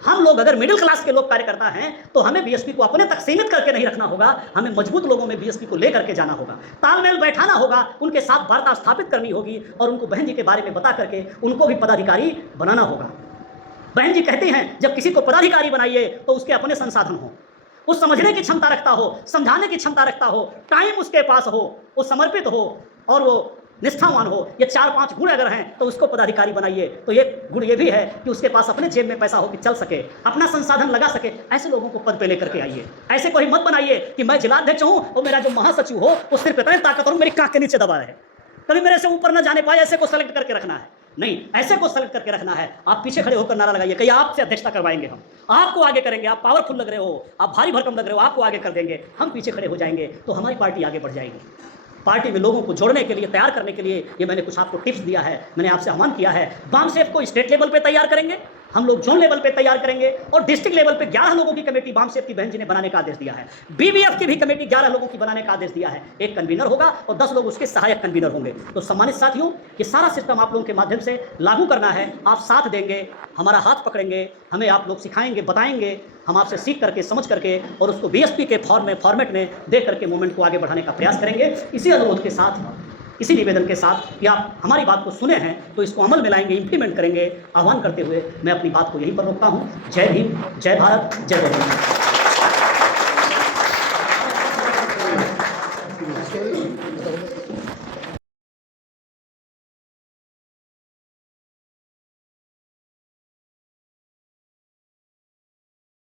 हम लोग अगर मिडिल क्लास के लोग कार्यकर्ता हैं तो हमें बीएसपी को अपने तक सीमित करके नहीं रखना होगा, हमें मजबूत लोगों में बीएसपी को लेकर के जाना होगा, तालमेल बैठाना होगा, उनके साथ वार्ता स्थापित करनी होगी और उनको बहन जी के बारे में बता करके उनको भी पदाधिकारी बनाना होगा। बहन जी कहती हैं जब किसी को पदाधिकारी बनाइए तो उसके अपने संसाधन हो, वो समझने की क्षमता रखता हो, समझाने की क्षमता रखता हो, टाइम उसके पास हो, वो समर्पित हो और वो निष्ठावान हो। ये 4-5 गुण अगर हैं तो उसको पदाधिकारी बनाइए। तो एक गुण ये भी है कि उसके पास अपने जेब में पैसा हो कि चल सके, अपना संसाधन लगा सके। ऐसे लोगों को पद पे लेकर के आइए। ऐसे कोई मत बनाइए कि मैं जिलाध्यक्ष हूँ और मेरा जो महासचिव हो वो सिर्फ इतने ताकत और मेरी कांख के नीचे दबा रहे, कभी मेरे से ऊपर न जाने पाए। ऐसे को सेलेक्ट करके रखना है नहीं, ऐसे को सेलेक्ट करके रखना है। आप पीछे खड़े होकर नारा लगाइए कि आपसे अध्यक्षता करवाएंगे, हम आपको आगे करेंगे, आप पावरफुल लग रहे हो, आप भारी भरकम लग रहे हो, आपको आगे कर देंगे। हम पीछे खड़े हो जाएंगे तो हमारी पार्टी आगे बढ़ जाएगी। पार्टी में लोगों को जोड़ने के लिए, तैयार करने के लिए ये मैंने कुछ आपको टिप्स दिया है, मैंने आपसे आह्वान किया है। बम सेफ को स्टेट लेवल पे तैयार करेंगे, हम लोग जोन लेवल पे तैयार करेंगे और डिस्ट्रिक्ट लेवल पे 11 लोगों की कमेटी बम सेफ की बहन जी ने बनाने का आदेश दिया है। बीबीएफ की भी कमेटी 11 लोगों की बनाने का आदेश दिया है। एक कन्वीनर होगा और 10 लोग उसके सहायक कन्वीनर होंगे। तो सम्मानित साथियों, ये सारा सिस्टम आप लोगों के माध्यम से लागू करना है। आप साथ देंगे, हमारा हाथ पकड़ेंगे, हमें आप लोग सिखाएंगे, बताएंगे, हम आपसे सीख करके, समझ करके और उसको बीएसपी के फॉर्मेट में दे करके मूवमेंट को आगे बढ़ाने का प्रयास करेंगे। इसी अनुरोध के साथ, इसी निवेदन के साथ कि आप हमारी बात को सुने हैं तो इसको अमल में लाएंगे, इंप्लीमेंट करेंगे, आह्वान करते हुए मैं अपनी बात को यहीं पर रोकता हूँ। जय भीम, जय भारत, जय गौ माता।